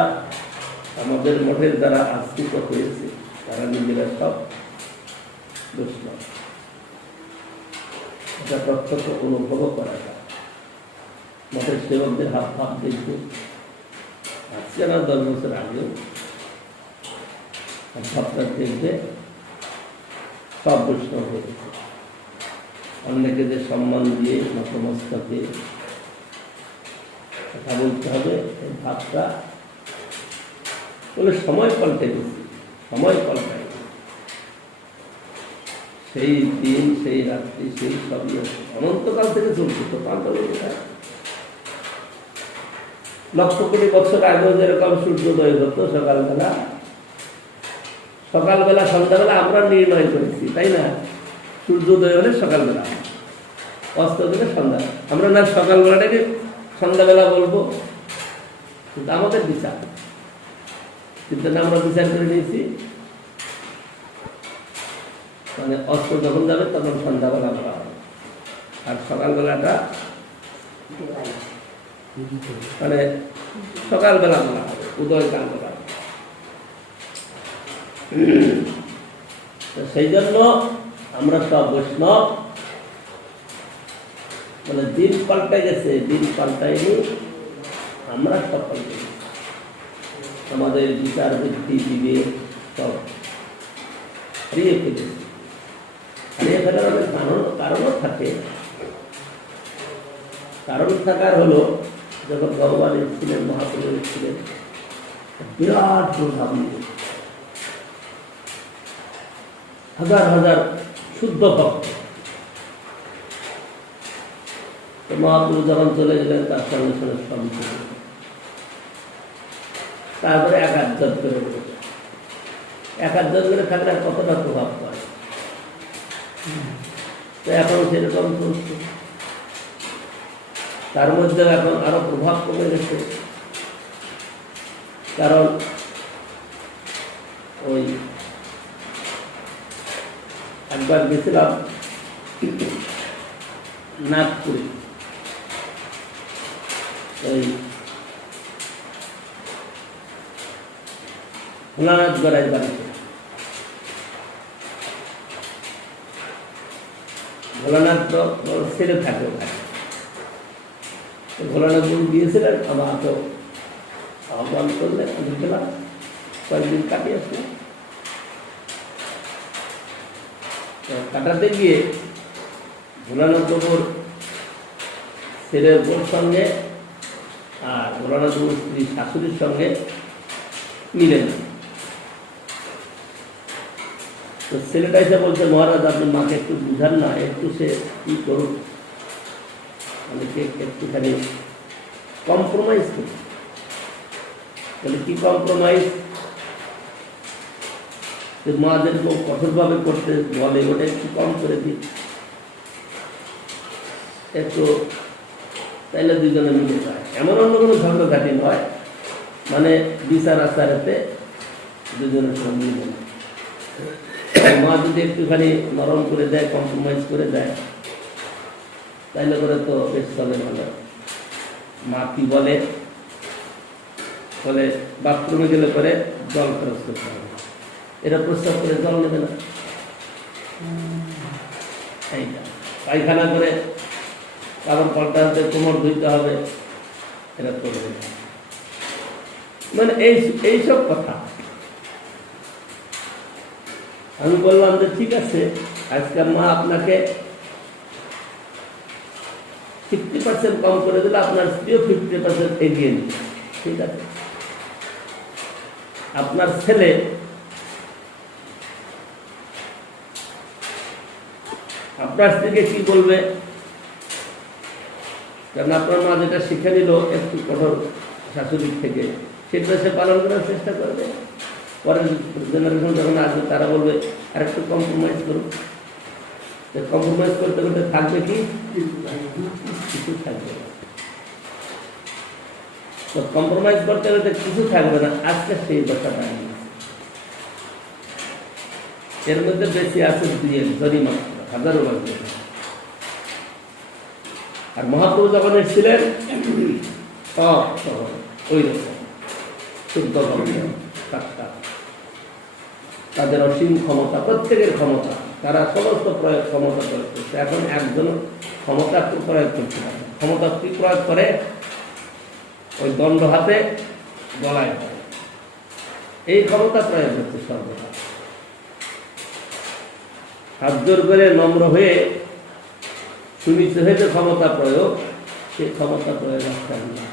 আমাদের মঠের যারা আশ্রিত হয়েছে তারা নিজেরা সব বৈষ্ণব, এটা প্রত্যক্ষ অনুভব করা যায়। মঠের সেবকদের হাত ভাব দেখবে, আজকে না 10 বছর আগেও ভাবটা দেখবে সব বৈষ্ণব হয়ে গেছে। অন্যকে যে সম্মান দিয়ে নতমস্তকে কথা বলতে হবে, এই ভাবটা বলে সময় পাল্টে গেছে, সময় পাল্টায় সেই দিন, সেই রাত্রি, সেই সবই অনন্তকাল থেকে চলছে, তো পাল্টাবে কোথায়? লক্ষ কোটি বছর আগেও যেরকম সূর্যোদয় হতো সকালবেলা, সকালবেলা সন্ধ্যাবেলা আমরা নির্ণয় করেছি, তাই না? সূর্যোদয় হলে সকালবেলা, অস্ত দিলে সন্ধ্যা। আমরা না সকালবেলাটাকে সন্ধ্যাবেলা বলবো, কিন্তু আমাদের বিচার, কিন্তু না আমরা বিচার করে নিয়েছি মানে অস্ত যখন যাবে তখন সন্ধ্যাবেলা বলা হবে, আর সকালবেলাটা মানে সকালবেলা বলা হবে, উদয়কাল বলা হবে। সেই জন্য আমরা সব বৈষ্ণব, মানে দিন পাল্টে গেছে, দিন পাল্টায়নি, আমরা সব পাল্টে গেছি। আমাদের বিচার বুদ্ধি বিবেক সব হারিয়ে ফেলেছি। হারিয়ে ফেলার অনেক কারণও থাকে। কারণ থাকার হলো, যখন ভগবান এসেছিলেন, মহাপ্রভু এসেছিলেন, বিরাট প্রভাব নিয়ে হাজার হাজার শুদ্ধ ভক্ত। মহাপ্রভু যখন চলে গেলেন, তার সঙ্গে সঙ্গে সব চলে গেল। তারপরে 1-8 জন করে বলেছে, 1-8 জন করে থাকলে আর কতটা প্রভাব পড়ে। তো এখন সেরকম চলছে, তার মধ্যে এখন আরো প্রভাব কমে গেছে। কারণ ওই একবার গেছিলাম নাগপুরে, ওই ভোলানাথ গড়াই বাড়িতে। ভোলানাথ তো ছেলে থাকে ওখানে, ভোলানাথ গুরু দিয়েছিলেন, আমার তো আহ্বান করলেন, আমি গেলাম, কয়েকদিন কাটিয়ে আসলাম। কাটাতে গিয়ে ভোলানাথ বাবুর ছেলের বোর সঙ্গে আর ভোলানাথ বাবুর স্ত্রী শাশুড়ির সঙ্গে মিলে না। তো ছেলেটা এসে বলছে, মহারাজ আপনি মাকে একটু বুঝান না, একটু সে কি করুন, মানে কি নিজেকে একটুখানি কম্প্রোমাইজ করি। তাহলে কি কম্প্রোমাইজ? মা যেরকম কঠোরভাবে করতে বলে ওটা একটু কম করে দিই, একটু, তাইলে দুজনে মিলে যায়। এমন অন্য কোনো ঝগড়াঝাটি নয়, মানে বিচার আচারেতে দুজনের সঙ্গে মিলে যায়। মা যদি একটুখানি নরম করে দেয়, কম্প্রোমাইজ করে দেয়, তাইলে করে তো বেশ চলে ভালো। মা কি বলে, বলে বাথরুমে গেলে পরে জল খরচ করতে হবে, এটা প্রস্তাব করে জল নেবে না, এইটা পায়খানা করে কাপড় পাল্টাতে কোমর ধুইতে হবে, এটা করবে না। মানে এইসব কথা আমি বললাম যে ঠিক আছে, আজকে মা আপনাকে 50% কম করে দিলে আপনার স্ত্রীও 50% এগিয়ে নিবে, ঠিক আছে? আপনার ছেলে আপনার স্ত্রীকে কি বলবে? কারণ আপনার মা যেটা শিখে নিল একটু কঠোর শাশুড়ির থেকে, সেটা সে পালন করার চেষ্টা করবে। পরের জেনারেশন যখন আসবে তারা বলবে আর একটু কম্প্রোমাইজ করুন। কম্প্রোমাইজ করতে করতে থাকবে কি? কিছু থাকবে না। তো কম্প্রোমাইজ করতে করতে কিছু থাকবে না। আজকে সেই দশাটা এর মধ্যে বেশি আছে জরি মাত্র, হাজারো লাগবে। আর মহাপ্রভু যখন এসেছিলেন ওই রকম শুদ্ধ তাদের অসীম ক্ষমতা, প্রত্যেকের ক্ষমতা, তারা সমস্ত প্রয়োগ ক্ষমতা প্রয়োগ করছে। এখন একজন ক্ষমতা প্রয়োগ করতে পারে, ক্ষমতা কি প্রয়োগ করে? ওই দণ্ড হাতে গলায় পড়ে, এই ক্ষমতা প্রয়োগ হচ্ছে সর্বদা। হাত জোর করে নম্র হয়ে সুনিশ্চিত হয়ে যে ক্ষমতা প্রয়োগ, সেই ক্ষমতা প্রয়োগ আসতে না।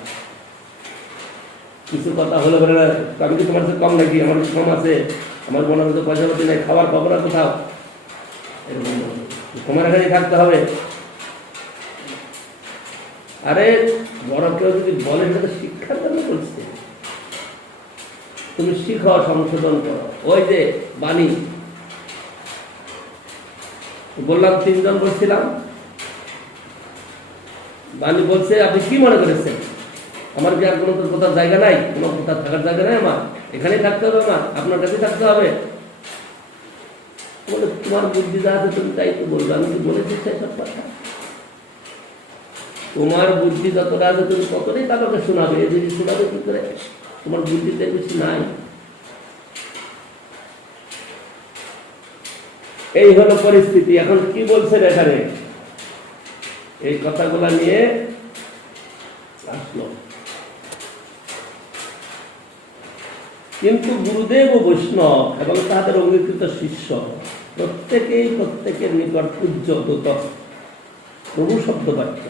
কিছু কথা হলে বলে আমি কি তোমার কাছে কম নাকি, আমার কম আছে, আমার মনে হচ্ছে পয়সা পাতি নাই, খাবার পাবো না কোথাও, এরকম তোমার এখানে থাকতে হবে। আরে বড় কেউ যদি বলে সেটা শিক্ষার জন্য করছে, তুমি শিখো, সংশোধন করো। ওই যে বাণী বললাম, 3 জন বলছিলাম, বাণী বলছে আপনি কি মনে করেছেন, আমার কি আর কোনো কোথাও জায়গা নাই, কোনো কোথাও থাকার জায়গা নাই, আমার এখানেই থাকতে হবে, আমার আপনার কাছে থাকতে হবে। বলে তোমার বুদ্ধি যা আছে তুমি তাই তো বলবে, আমি কি বলেছি সেসব কথা? তোমার বুদ্ধি যতটা আছে তুমি ততটাই তাকে শোনাবে, এই জিনিস শোনাবে কি করে? তোমার বুদ্ধিতে কিছু নাই। এই হলো পরিস্থিতি। এখন কি বলছেন এখানে? এই কথাগুলা নিয়ে আসলো। কিন্তু গুরুদেব ও বৈষ্ণব এবং তাদের অঙ্গীকৃত শিষ্য প্রত্যেকেই প্রত্যেকের নিকট পূজ্য দূত, প্রভু শব্দবাক্য।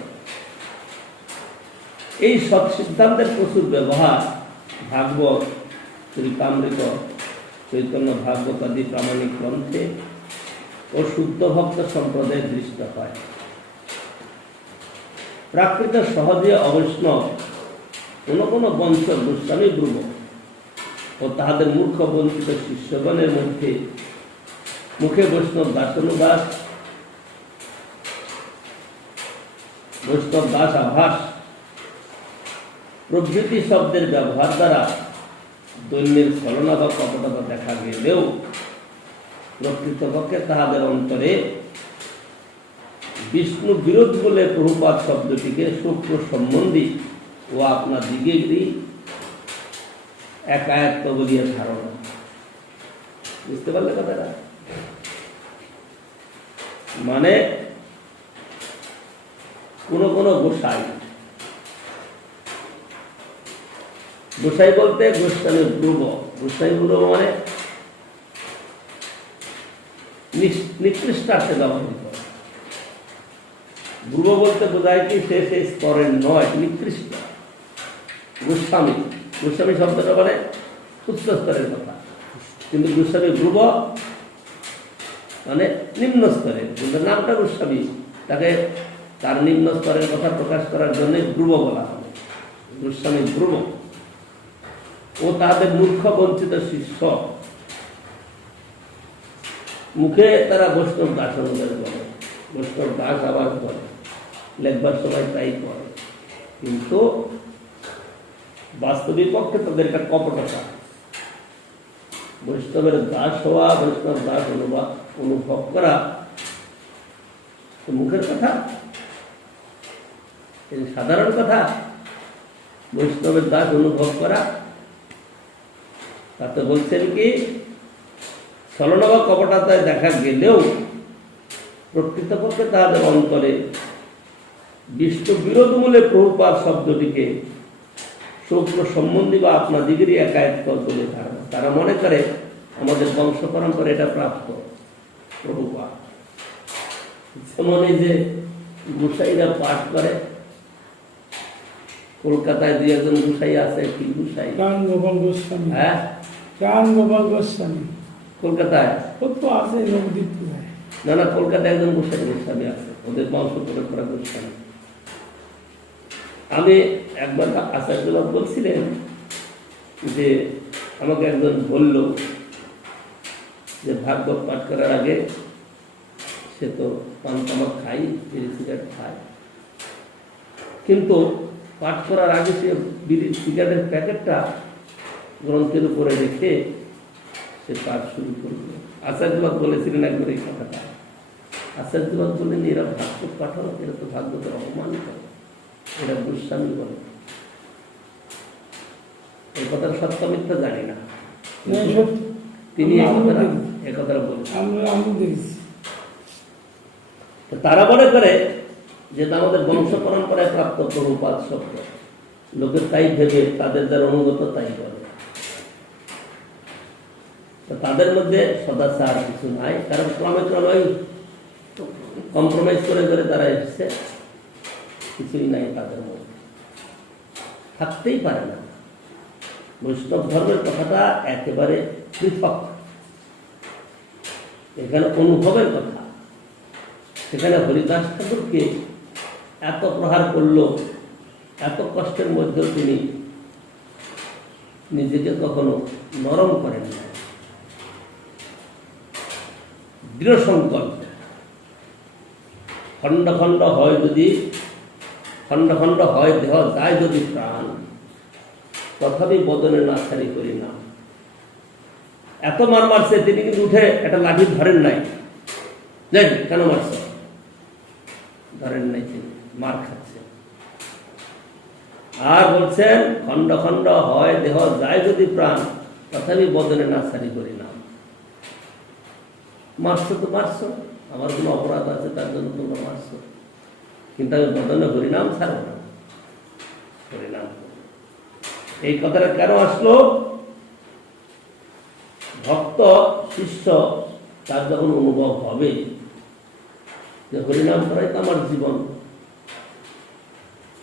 এই সৎ সিদ্ধান্তের প্রচুর ব্যবহার ভাগবত, চরিতামৃত, চৈতন্য ভাগবত আদি প্রামাণিক গ্রন্থে ও শুদ্ধ ভক্ত সম্প্রদায়ের দৃষ্ট হয়। প্রাকৃত সহজে অবৈষ্ণব কোন কোন বংশ গোস্বামী ব্রুব ও তাহাদের মূর্খ বঞ্চিত শিষ্যগণের মধ্যে মুখে বৈষ্ণব দাসানুদাস, বৈষ্ণব দাস আভাস প্রভৃতি শব্দের ব্যবহার দ্বারা দৈন্যের ছলনা বা কপটতা দেখা গেলেও প্রকৃতপক্ষে তাহাদের অন্তরে বিষ্ণু বিরোধ বলে প্রভুপাদ শব্দটিকে সূক্ষ্ম সম্বন্ধী ও আপনা দিগেরই একায়ত্ত বলিয়া ধারণা। বুঝতে পারলে কথাটা? মানে কোন কোন গোসাই, গোসাই বলতে গোস্বামী ব্রুব, গোসাই ব্রুব মানে নিকৃষ্টার্থে ব্যবহৃত। ব্রুব বলতে বোঝায় কি সে সেই স্তরের নয়, নিকৃষ্ট। গোস্বামী, গোস্বামী শব্দটা মানে উচ্চ স্তরের কথা, কিন্তু গোস্বামী ব্রুব মানে নিম্ন স্তরের। কিন্তু নামটা গোস্বামী, তাকে তার নিম্ন স্তরের কথা প্রকাশ করার জন্য ধ্রুব বলা হবে। গোস্বামী ধ্রুব ও তাদের মূর্খ বঞ্চিত শিষ্য। মুখে তারা বৈষ্ণব দাস অনুযায়ী বলে, বৈষ্ণব দাস আবার বলে, লেখবার সময় তাই করে, কিন্তু বাস্তবিক পক্ষে তাদের একটা কপটতা। বৈষ্ণবের দাস হওয়া, বৈষ্ণব দাস অনুভব করা মুখের কথা, এই সাধারণ কথা। বৈষ্ণবের দাস অনুভব করা, তাতে বলছেন কি ছলনা বা কপটতায় দেখা গেলেও প্রকৃতপক্ষে তাদের অন্তরে বিষ্ণু বিরোধমূলে প্রভুপাদ শব্দটিকে শুক্র সম্বন্ধী বা আপনাদিগেরই একায়ত্ত বলে ধারণা। তারা মনে করে আমাদের বংশ পরম্পরা এটা প্রাপ্ত প্রভুপাদ। যেমন এই যে গুসাইরা পাঠ করে, কলকাতায় দুই একজন গুসাই আছে, কি গুসাই, প্রাণ গোপাল গোস্বামী। হ্যাঁ, প্রাণ গোপাল গোস্বামী কলকাতায় কত আছে নবদ্বীপ পূজায়। না না, কলকাতায় একজন গোস্বামী আছে, ওদের বংশ পরম্পরা গোস্বামী। আমি একবার আচার্য বলছিলেন যে আমাকে একজন বলল যে ভাগবত পাঠ করার আগে সে তো পান তামাক খাই, বিড়ি সিগারেট খায়, কিন্তু পাঠ করার আগে সে বিড়ি সিগারেটের প্যাকেটটা গ্রন্থের উপরে রেখে সে পাঠ শুরু করল। আচার্যবাদ বলেছিলেন একবার এই কথাটা। আচার্যবাদ বললেন এরা ভাগবত পাঠানো, এরা তো ভাগবতের অপমান করে, এরা গোস্বামী বলে। এই কথার সত্য মিথ্যা জানি না, তিনি এই কথাটা বলছেন। আমি দেখেছি। তারা মনে করে যে আমাদের বংশ পরম্পরায় প্রাপ্ত প্রভুপাদ শব্দ, লোকের তাই ভেবে তাদের যারা অনুগত তাই বলে। তাদের মধ্যে সদাচার কিছু নাই, কারণ ক্রমে ক্রমে কম্প্রোমাইজ করে করে তারা এসেছে, কিছুই নাই তাদের মধ্যে, থাকতেই পারে না। বৈষ্ণব ধর্মের কথাটা একেবারে পৃথক, এখানে অনুভবের কথা। সেখানে হরিদাস ঠাকুরকে এত প্রহার করল, এত কষ্টের মধ্যেও তিনি নিজেকে কখনো নরম করেন না, দৃঢ় সংকল্প। খণ্ড খণ্ড হয় যদি, খণ্ড খণ্ড হয় দেহ, যায় যদি প্রাণ, তথাপি বদনে না ছাড়ি করি না। এত মার মারছে, তিনি কিন্তু উঠে একটা লাঠি ধরেন নাই, দেখ কেন মারছ, ধরেন নাই, তিনি মার খাচ্ছে। আর বলছেন খণ্ড খণ্ড হয় দেহ, যায় যদি প্রাণ, তথাপি বদনে না ছাড়ি করি না। মারছো তো মারছো, আমার কোনো অপরাধ আছে তার জন্য তোমরা মারছো, কিন্তু আমি বদনে হরিনাম ছাড়ব না, হরিনাম। এই কথাটা কেন আসলো? ভক্ত শিষ্য তার যখন অনুভব হবে যে হরিনাম করাই তো আমার জীবন,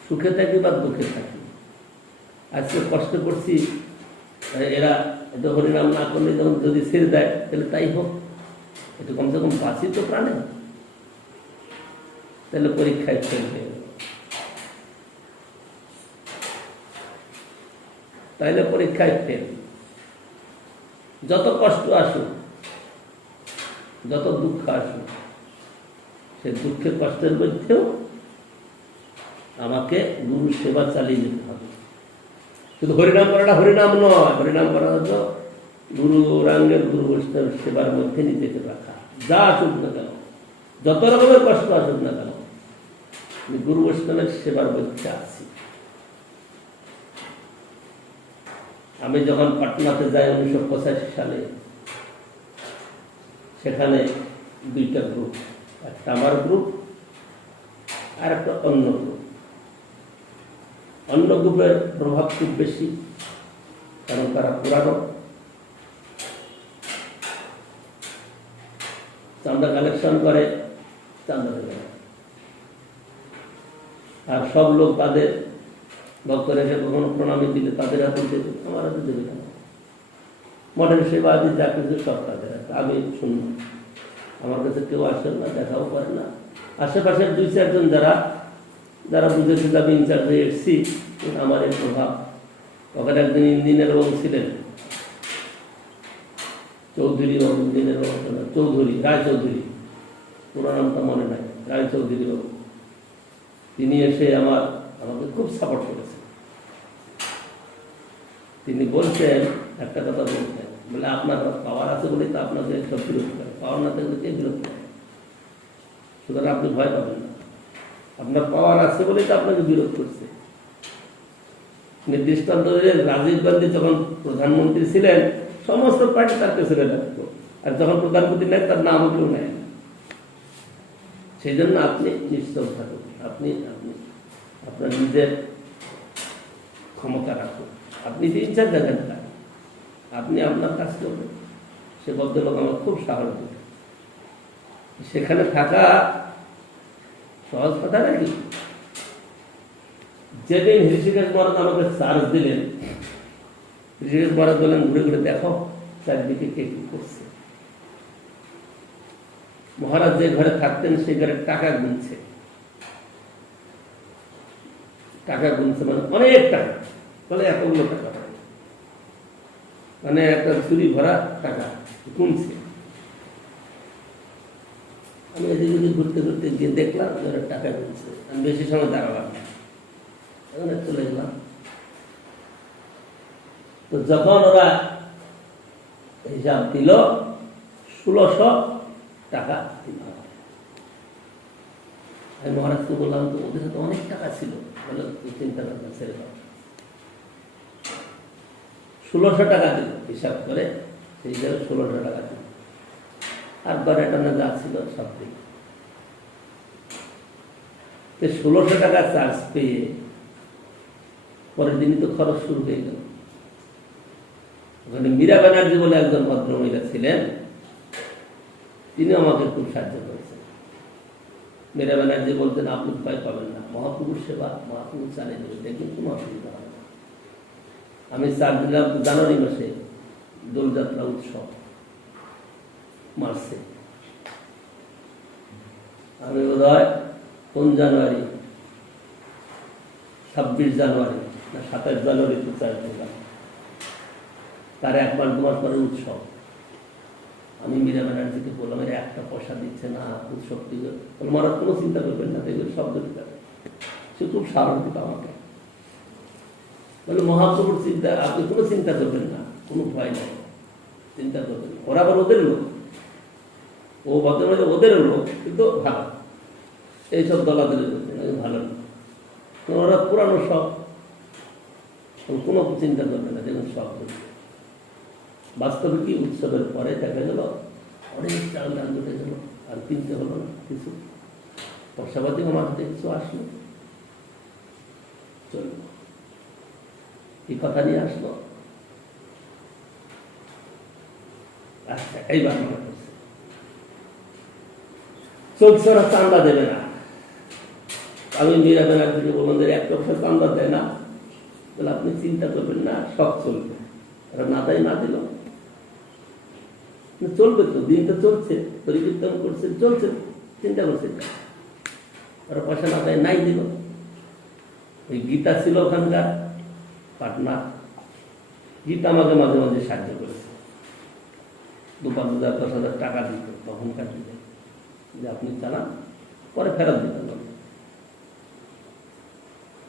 সুখে থাকি বা দুঃখে থাকি, আজকে কষ্ট করছি, এরা এটা হরিনাম না করলে যখন যদি ছেড়ে দেয় তাহলে তাই হোক, এটা কমসে কম বাঁচি তো প্রাণে, তাহলে পরীক্ষায় ফেল হয়ে গেল, তাইলে পরীক্ষায় ফেল। যত কষ্ট আসুক, যত দুঃখ আসুক, সে দুঃখের কষ্টের মধ্যেও আমাকে গুরু সেবা চালিয়ে যেতে হবে। শুধু হরিনাম করাটা হরিনাম নয়, হরিনাম করা হতো গুরু রাঙ্গের গুরু বৈষ্ণবের সেবার মধ্যে নিজেকে রাখা। যা আসুক না কেন, যত রকমের কষ্ট আসুক না কেন, গুরু বৈষ্ণবের সেবার মধ্যে আছি। আমি যখন পাটনাতে যাই 1985 সালে, সেখানে দুইটা গ্রুপ, একটা আমার গ্রুপ আর একটা অন্য গ্রুপ। অন্য গ্রুপের প্রভাব খুব বেশি, কারণ তারা পুরানো, চাঁদা কালেকশন করে, চাঁদা দেবে, আর সব লোক তাদের ভক্তরা এসে কখনো প্রণামী দিলে তাদের হাতে দেবে, আমার হাতে দেবে কেন? মঠের সেবা আদি যা কিছু সব তাদের হাতে, আমি শুনলাম, আমার কাছে কেউ আসেন না, দেখাও করে না, আশেপাশের 2-4 জন যারা যারা বুঝেছে যে আমি ইনচার্জ হয়ে এসেছি, আমার এই প্রভাব। ওখানে একজন ইঞ্জিনিয়ার বাবু ছিলেন, চৌধুরী বাবু, ইঞ্জিনিয়ার বাবু চৌধুরী, রায়চৌধুরী, পুরো নামটা মনে নাই, রায়চৌধুরী বাবু। তিনি এসে আমাকে খুব সাপোর্ট করেছেন। তিনি বলছেন, একটা কথা বলছেন, বলে আপনার পাওয়ার আছে বলেই তো আপনাকে সব বিরোধ করে, পাওয়ার না থাকলে কে বিরোধ করে? সুতরাং আপনি ভয় পাবেন না, আপনার পাওয়ার আছে বলেই তো আপনাকে বিরোধ করছে। দৃষ্টান্ত রাজীব গান্ধী যখন প্রধানমন্ত্রী ছিলেন, সমস্ত পার্টি তার পেছনে লাগতো, আর যখন প্রধানমন্ত্রী নেয় তার নামও কেউ নেয় না। সেই জন্য আপনি নিশ্চয় থাকুন, আপনি আপনার নিজের ক্ষমতা রাখুন, আপনি ইচ্ছা দেখেন না, আপনি আপনার কাজ করবেন। সে ভদ্রলোক আমার খুব সাহস দিল। সেখানে থাকা সহজ কথা নাকি? যেদিন ঋষিকেশ মহারাজ আমাকে চার্জ দিলেন, ঋষিকেশ মহারাজ বললেন, ঘুরে ঘুরে দেখো চারদিকে কে কি করছে। মহারাজ যে ঘরে থাকতেন সেই ঘরে টাকা গুনছে, মানে অনেক টাকা, বলে এতগুলো টাকা, মানে একটা চুরি ভরা টাকা গুনছে। আমি এদিকে ঘুরতে ঘুরতে গিয়ে দেখলাম ওরা টাকা গুনছে। আমি বেশি সময় দাঁড়ালাম না, চলে গেলাম। তো যখন ওরা হিসাব দিল, 1600 টাকা দিল। আমি মহারাজকে বললাম, তো ওদের তো অনেক টাকা ছিল। বলে চিন্তা করবেন, ছেড়ে দাও। 1600 টাকা দিল হিসাব করে, সেই হিসাবে 1600 টাকা দিল, আর ঘরে টানা যা ছিল সব দিল। 1600 টাকা চার্জ পেয়ে পরের দিনই তো খরচ শুরু হয়ে গেল। ওখানে মীরা ব্যানার্জি বলে একজন ভদ্রমহিলা ছিলেন, তিনি আমাকে খুব সাহায্য করেছেন। মীরা ব্যানার্জি বলতেন, আপনি ভয় পাবেন না, মহাপুরুষ সেবা মহাপুরুষ চালিয়ে দেবে, দেখুন কোনো অসুবিধা হবে না। আমি চার দিলাম জানুয়ারি মাসে, দোলযাত্রা উৎসব মার্চে। আমি বোধ হয় কোন জানুয়ারি, 26 জানুয়ারি না 27 জানুয়ারিতে চার্জ দিলাম। তার 1 মাস 2 মাস পরে উৎসব। আমি মীরা ব্যানার্জিকে বললাম, এর একটা পয়সা দিচ্ছে না, উৎসব দিবে। মহারাজ কোনো চিন্তা করবেন না, দেখবেন শব্দ দিতে। সে খুব সাহস দিত আমাকে, বলে মহাপ্রভুর চিন্তা, আপনি কোনো চিন্তা করবেন না, কোনো ভয় নেই, চিন্তা করবেন না। ওরা আবার ওদের লোক, ও ভদ্রমহিলা ওদের লোক, কিন্তু ভালো, এইসব দলাদলি ভালো না। ওরা পুরানো সব, কোনো চিন্তা করবে না, দেখুন সব করবে। বাস্তবে কি উৎসবের পরে দেখা গেল অনেক চাল ডাল উঠে গেল, আর কিনতে হলো না কিছু, পয়সাপাতি আমার হাতে কিছু আসলো, চলল। এই কথা নিয়ে আসলো। আচ্ছা, এইবার মনে করছে চলছে, ওরা চান্দা দেবে না। আমি মীরা ব্যানার্জিকে বললাম, 1 পয়সা চান্দা দেয় না, বলে আপনি চিন্তা করবেন না, সব চলবে। ওরা না দেয়, না দিল, চলবে তো, দিন তো চলছে, পরিবর্তন করছে, চলছে, চিন্তা করছে। ওরা পয়সা না দেয়, নাই দিল। ওই গীতা ছিল ওখানকার পাটনা, গীতা আমাকে মাঝে মাঝে সাহায্য করেছে, 2-5 হাজার 10,000 টাকা দিত তখনকার দিনে, যে আপনি চালান, পরে ফেরত দিতেন।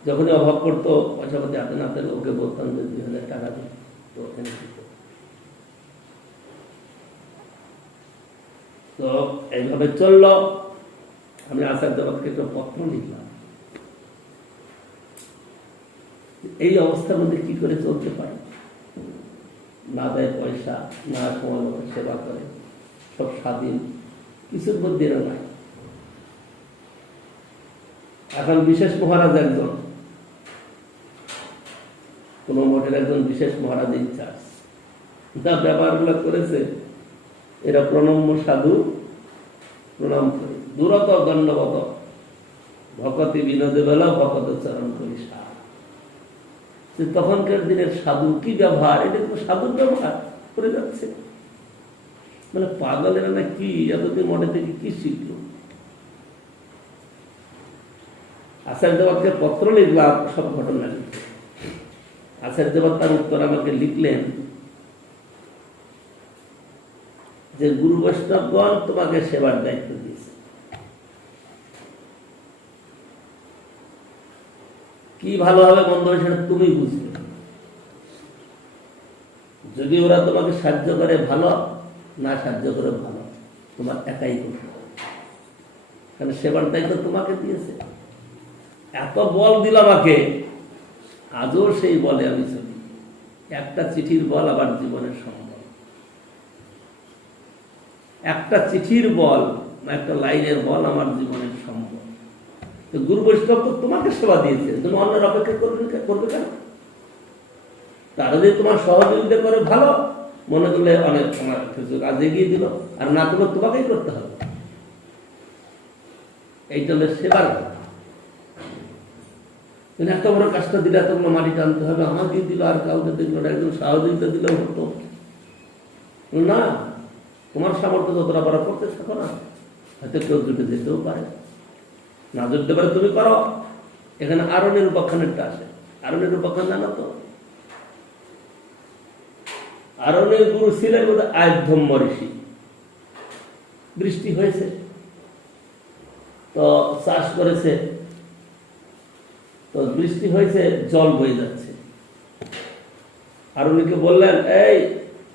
যখনই অভাব পড়তো, পয়সা পাতি হাতে না পেলে ওকে বলতাম যে 2,000 টাকা দিই, তো এনে দিত। তো এইভাবে চলল। আমি আচার্যবাদকে একটা পত্র লিখলাম, এই অবস্থার মধ্যে কি করে চলতে পারে, না দেয় পয়সা, না সময় মতো সেবা করে, সব স্বাধীন, কিছুর মধ্যে নাই। এখন বিশেষ মহারাজ একজন, কোন মঠের একজন বিশেষ মহারাজ ইনচার্জ, যা ব্যবহারগুলো করেছে, এরা প্রণম্য সাধু, প্রণাম করে, দূরত দণ্ডবত ভকতি বিনোদে বেলা ভকত চরণ করি সার। তখনকার দিনের সাধু কি ব্যবহার, এটা তো সাধুর ব্যবহার করে যাচ্ছে। মানে পাগলেরা না কি, এতদিন মনে থেকে কি শিখলো? আচার্যবাদকে পত্র লিখলাম, সব ঘটনা লিখে আচার্যবাদ তার উত্তর আমাকে লিখলেন যে গুরু বৈষ্ণবগণ তোমাকে সেবার দায়িত্ব দিয়েছে, কি ভালো হবে মন্দ হবে সেটা তুমি বুঝবে। যদি ওরা তোমাকে সাহায্য করে ভালো, না সাহায্য করে ভালো, তোমার একাই করতে হবে, কারণ সেবার দায়িত্ব তোমাকে দিয়েছে। এত বল দিল আমাকে, আজও সেই বলে আমি চলি। একটা চিঠির বল আবার জীবনের সম্বল, একটা চিঠির বল, একটা লাইনের বল আমার জীবনের সম্বল। তো গুরু বৈষ্ণব তো তোমাকে সেবা দিয়েছে, তুমি অন্যের অপেক্ষা করবে কেন? তারা যদি তোমার সহযোগিতা করে ভালো, মনে করলে অনেক তোমার কিছু কাজ এগিয়ে দিল, আর না করলে তোমাকেই করতে হবে। এইটা হলে সেবার কথা। কিন্তু এত বড় কাজটা দিলে এতগুলো মাটি টানতে হবে, আমাকে দিল আর কাউকে দিল না, একজন সহযোগিতা দিলেও হতো না। তোমার সামর্থ্য যতটা পারা করতে থাকো না, হয়তো কেউ জুটে যেতেও পারে, না জুটতে পারে তুমি করো। এখানে আরণ্যের উপাখ্যানেরটা আসে। আরণ্যের উপাখ্যান জানো তো? আরণ্যের গুরু ছিলেন বোধ আয়ধ্যম্য ঋষি। বৃষ্টি হয়েছে, তো চাষ করেছে, তো বৃষ্টি হয়েছে, জল বয়ে যাচ্ছে। আরণ্যকে বললেন, এই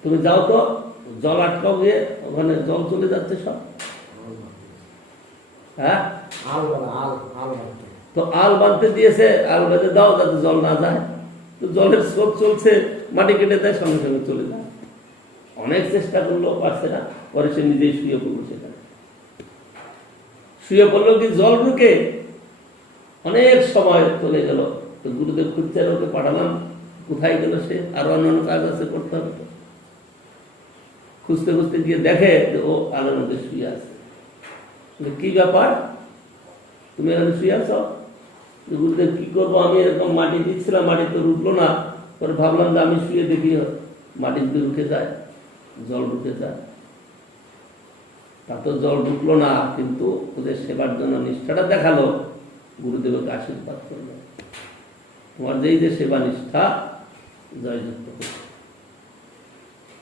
তুমি যাও তো, জল আটকাও গিয়ে, ওখানে জল চলে যাচ্ছে সব। হ্যাঁ, তো আল বাঁধতে দিয়েছে, আল বেঁধে দাও যাতে জল না যায়। তো জলের স্রোত চলছে, মাটি কেটে দেয়, সঙ্গে সঙ্গে চলে যায়। অনেক চেষ্টা করলো, পারছে না, পরে সে নিজেই শুয়ে পড়লো। সেখানে শুয়ে পড়লো কি জল ঢুকে অনেক সময় চলে গেল। তো গুরুদেব খুঁজছে, ওকে পাঠালাম, কোথায় গেল সে, আরো অন্যান্য কাজ আছে করতে হবে। খুঁজতে খুঁজতে গিয়ে দেখে যে ও আলোর মধ্যে শুয়ে আছে। কি ব্যাপার, তুমি এখানে শুয়ে আছো? গুরুদেব কি করবো, আমি এরকম মাটি দিচ্ছিলাম, মাটি তো রুখলো না। পরে ভাবলাম যে আমি শুয়ে দেখি মাটি যদি রুখে যায়, জল ঢুকে যায়। তা তো জল ঢুকলো না, কিন্তু ওদের সেবার জন্য নিষ্ঠাটা দেখালো। গুরুদেবকে আশীর্বাদ করলো, তোমার যেই যে সেবা নিষ্ঠা জয়যুক্ত করছে।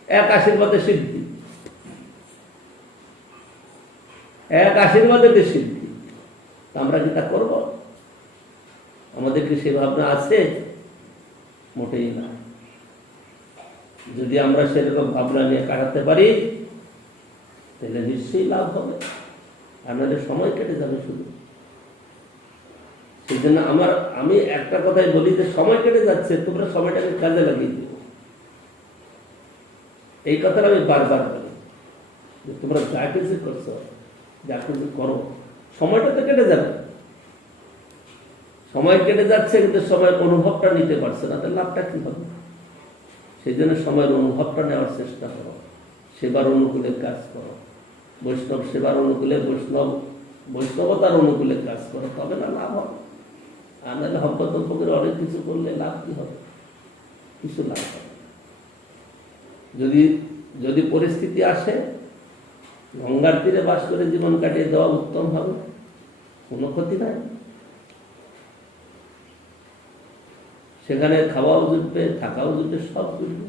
এক আশীর্বাদে সিদ্ধি, এক আশীর্বাদে সিদ্ধি। আমরা কি তা করব? আমাদের কি সে ভাবনা আছে? মোটেই না। যদি আমরা সেরকম ভাবনা নিয়ে কাটাতে পারি, তাহলে নিশ্চয়ই লাভ হবে, আমাদের সময় কেটে যাবে শুধু। সেই জন্য আমি একটা কথাই বলি যে সময় কেটে যাচ্ছে, তোমরা সময়টাকে কাজে লাগিয়ে দিও। এই কথাটা আমি বারবার বলি যে তোমরা যা কিছু করছো, যা কিছু করো, সময়টা তো কেটে যাবে। সময় কেটে যাচ্ছে, কিন্তু সময়ের অনুভবটা নিতে পারছে না, তার লাভটা কি হবে? সেই জন্য সময়ের অনুভবটা নেওয়ার চেষ্টা করো, সেবার অনুকূলে কাজ করো, বৈষ্ণব সেবার অনুকূলে, বৈষ্ণবতার অনুকূলে কাজ করো, তবে না লাভ হবে। আর নাহলে হকতম্প করে অনেক কিছু করলে লাভ কি হবে? কিছু লাভ হবে। যদি পরিস্থিতি আসে, গঙ্গার তীরে বাস করে জীবন কাটিয়ে দেওয়া উত্তম হবে, কোনো ক্ষতি নাই। সেখানে খাওয়াও জুটবে, থাকাও জুটবে, সব জুটবে।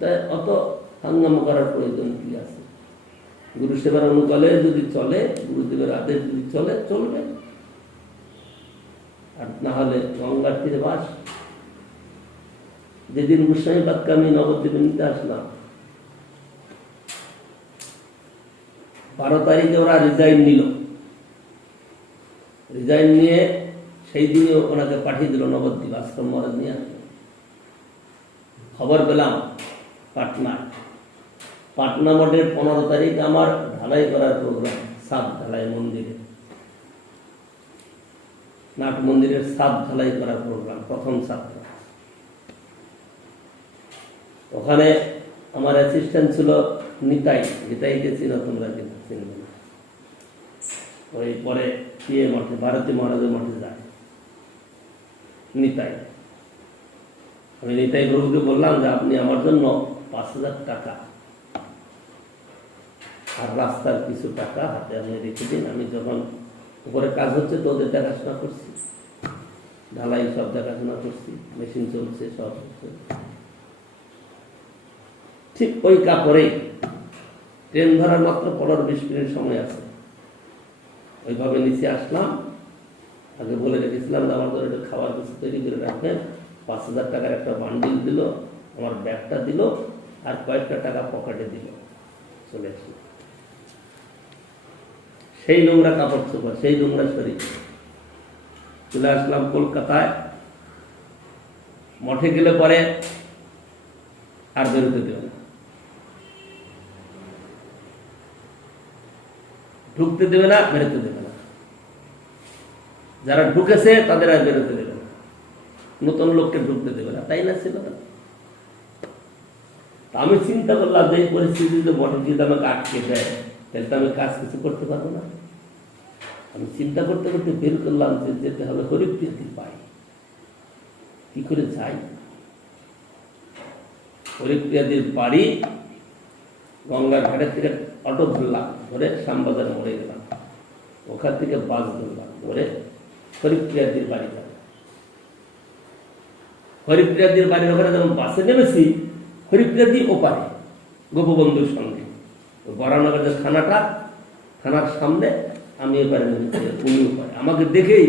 তাই অত হাঙ্গামা করার প্রয়োজন কি আছে? গুরু সেবার অনুকূলে যদি চলে, গুরুদেবের আদেশ যদি চলে, চলবে। আর না হলে গঙ্গার তীরে বাস। যেদিন গোস্বামীপাদকে আমি নবদ্বীপে নিতে আসলাম, 12 তারিখে ওরা রিজাইন নিল। রিজাইন নিয়ে সেই দিনে ওনাকে পাঠিয়ে দিল নবদ্বীপ, আশ্রম মহারাজ নিয়ে আসলো। খবর পেলাম পাটনা মঠের 15 তারিখ আমার ঢালাই করার প্রোগ্রাম, সাত ঢালাই মন্দিরে, নাট মন্দিরের সাত ঢালাই করার প্রোগ্রাম, প্রথম ছাত্র। ওখানে আমার অ্যাসিস্ট্যান্ট ছিল নিতাইকে চিনো তোমরা, কিন্তু চিনবে না। ওই পরে মঠে, ভারতী মহারাজের মঠে যায় নিতাই। আমি নিতাই প্রভুকে বললাম যে আপনি আমার জন্য 5,000 টাকা আর রাস্তার কিছু টাকা হাতে আমি রেখে দিন, আমি যখন উপরে কাজ হচ্ছে তো ওদের দেখাশোনা করছি, ঢালাই সব দেখাশোনা করছি, মেশিন চলছে, সব হচ্ছে। ঠিক ওই কাপড়ে ট্রেন ধরার মাত্র 15-20 মিনিট সময় আছে, ওইভাবে নিচে আসলাম। আগে বলে রেখেছিলাম যে আমার ধরে একটু খাবার কিছু তৈরি করে রাখবেন। 5,000 টাকার একটা বান্ডিল দিল, আমার ব্যাগটা দিল, আর কয়েকটা টাকা পকেটে দিল, চলে আসলো। সেই নোংরা কাপড় চোপড়, সেই নোংরা শরীর, চলে আসলাম কলকাতায়। মঠে গেলে পরে আর বেরোতে দেবে না, ঢুকতে দেবে না, বেরোতে দেবে না। যারা ঢুকেছে তাদের আর বেরোতে দেবে না, নতুন লোককে ঢুকতে দেবে না, তাই না? ছিল না? আমি চিন্তা করলাম যে এই পরিস্থিতিতে মঠে যদি আমাকে আটকে দেয় তাহলে তো আমি কাজ কিছু করতে পারবো না। আমি চিন্তা করতে করতে বের করলাম যে যেতে হবে হরিপ্রিয়াদির বাড়ি। কি করে যাই? হরিপ্রিয়াদির বাড়ি গঙ্গার ঘাটের থেকে অটো ধরলাম, ধরে শ্যামবাজার মোড়ে গেলাম, ওখান থেকে বাস ধরলাম, ধরে হরিপ্রিয়াদির বাড়ি গেলাম। হরিপ্রিয়াদির বাড়ির ওখানে যখন বাসে নেমেছি, হরিপ্রিয়াদি ওপারে গোপবন্ধুর সঙ্গে, বরানগরের থানাটা, থানার সামনে, আমি এবারে নেমেছি, উনি ওপারে। আমাকে দেখেই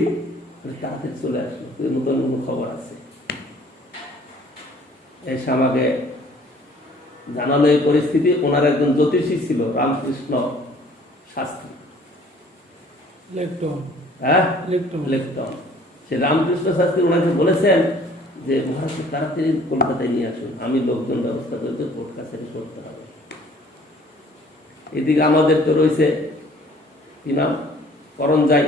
তাড়াতাড়ি চলে আসলো, নতুন কোনো খবর আছে। এসে আমাকে জানালো এই পরিস্থিতি। ওনার একজন জ্যোতিষী ছিল, রামকৃষ্ণ শাস্ত্রী, হ্যাঁ লেখটন। সে রামকৃষ্ণ শাস্ত্রী ওনাকে বলেছেন যে মহারাজকে তাড়াতাড়ি কলকাতায় নিয়ে আসুন, আমি লোকজন ব্যবস্থা করতে, কোর্ট কাছারি করতে হবে। এদিকে আমাদের তো রয়েছে কি নাম, করঞ্জাই।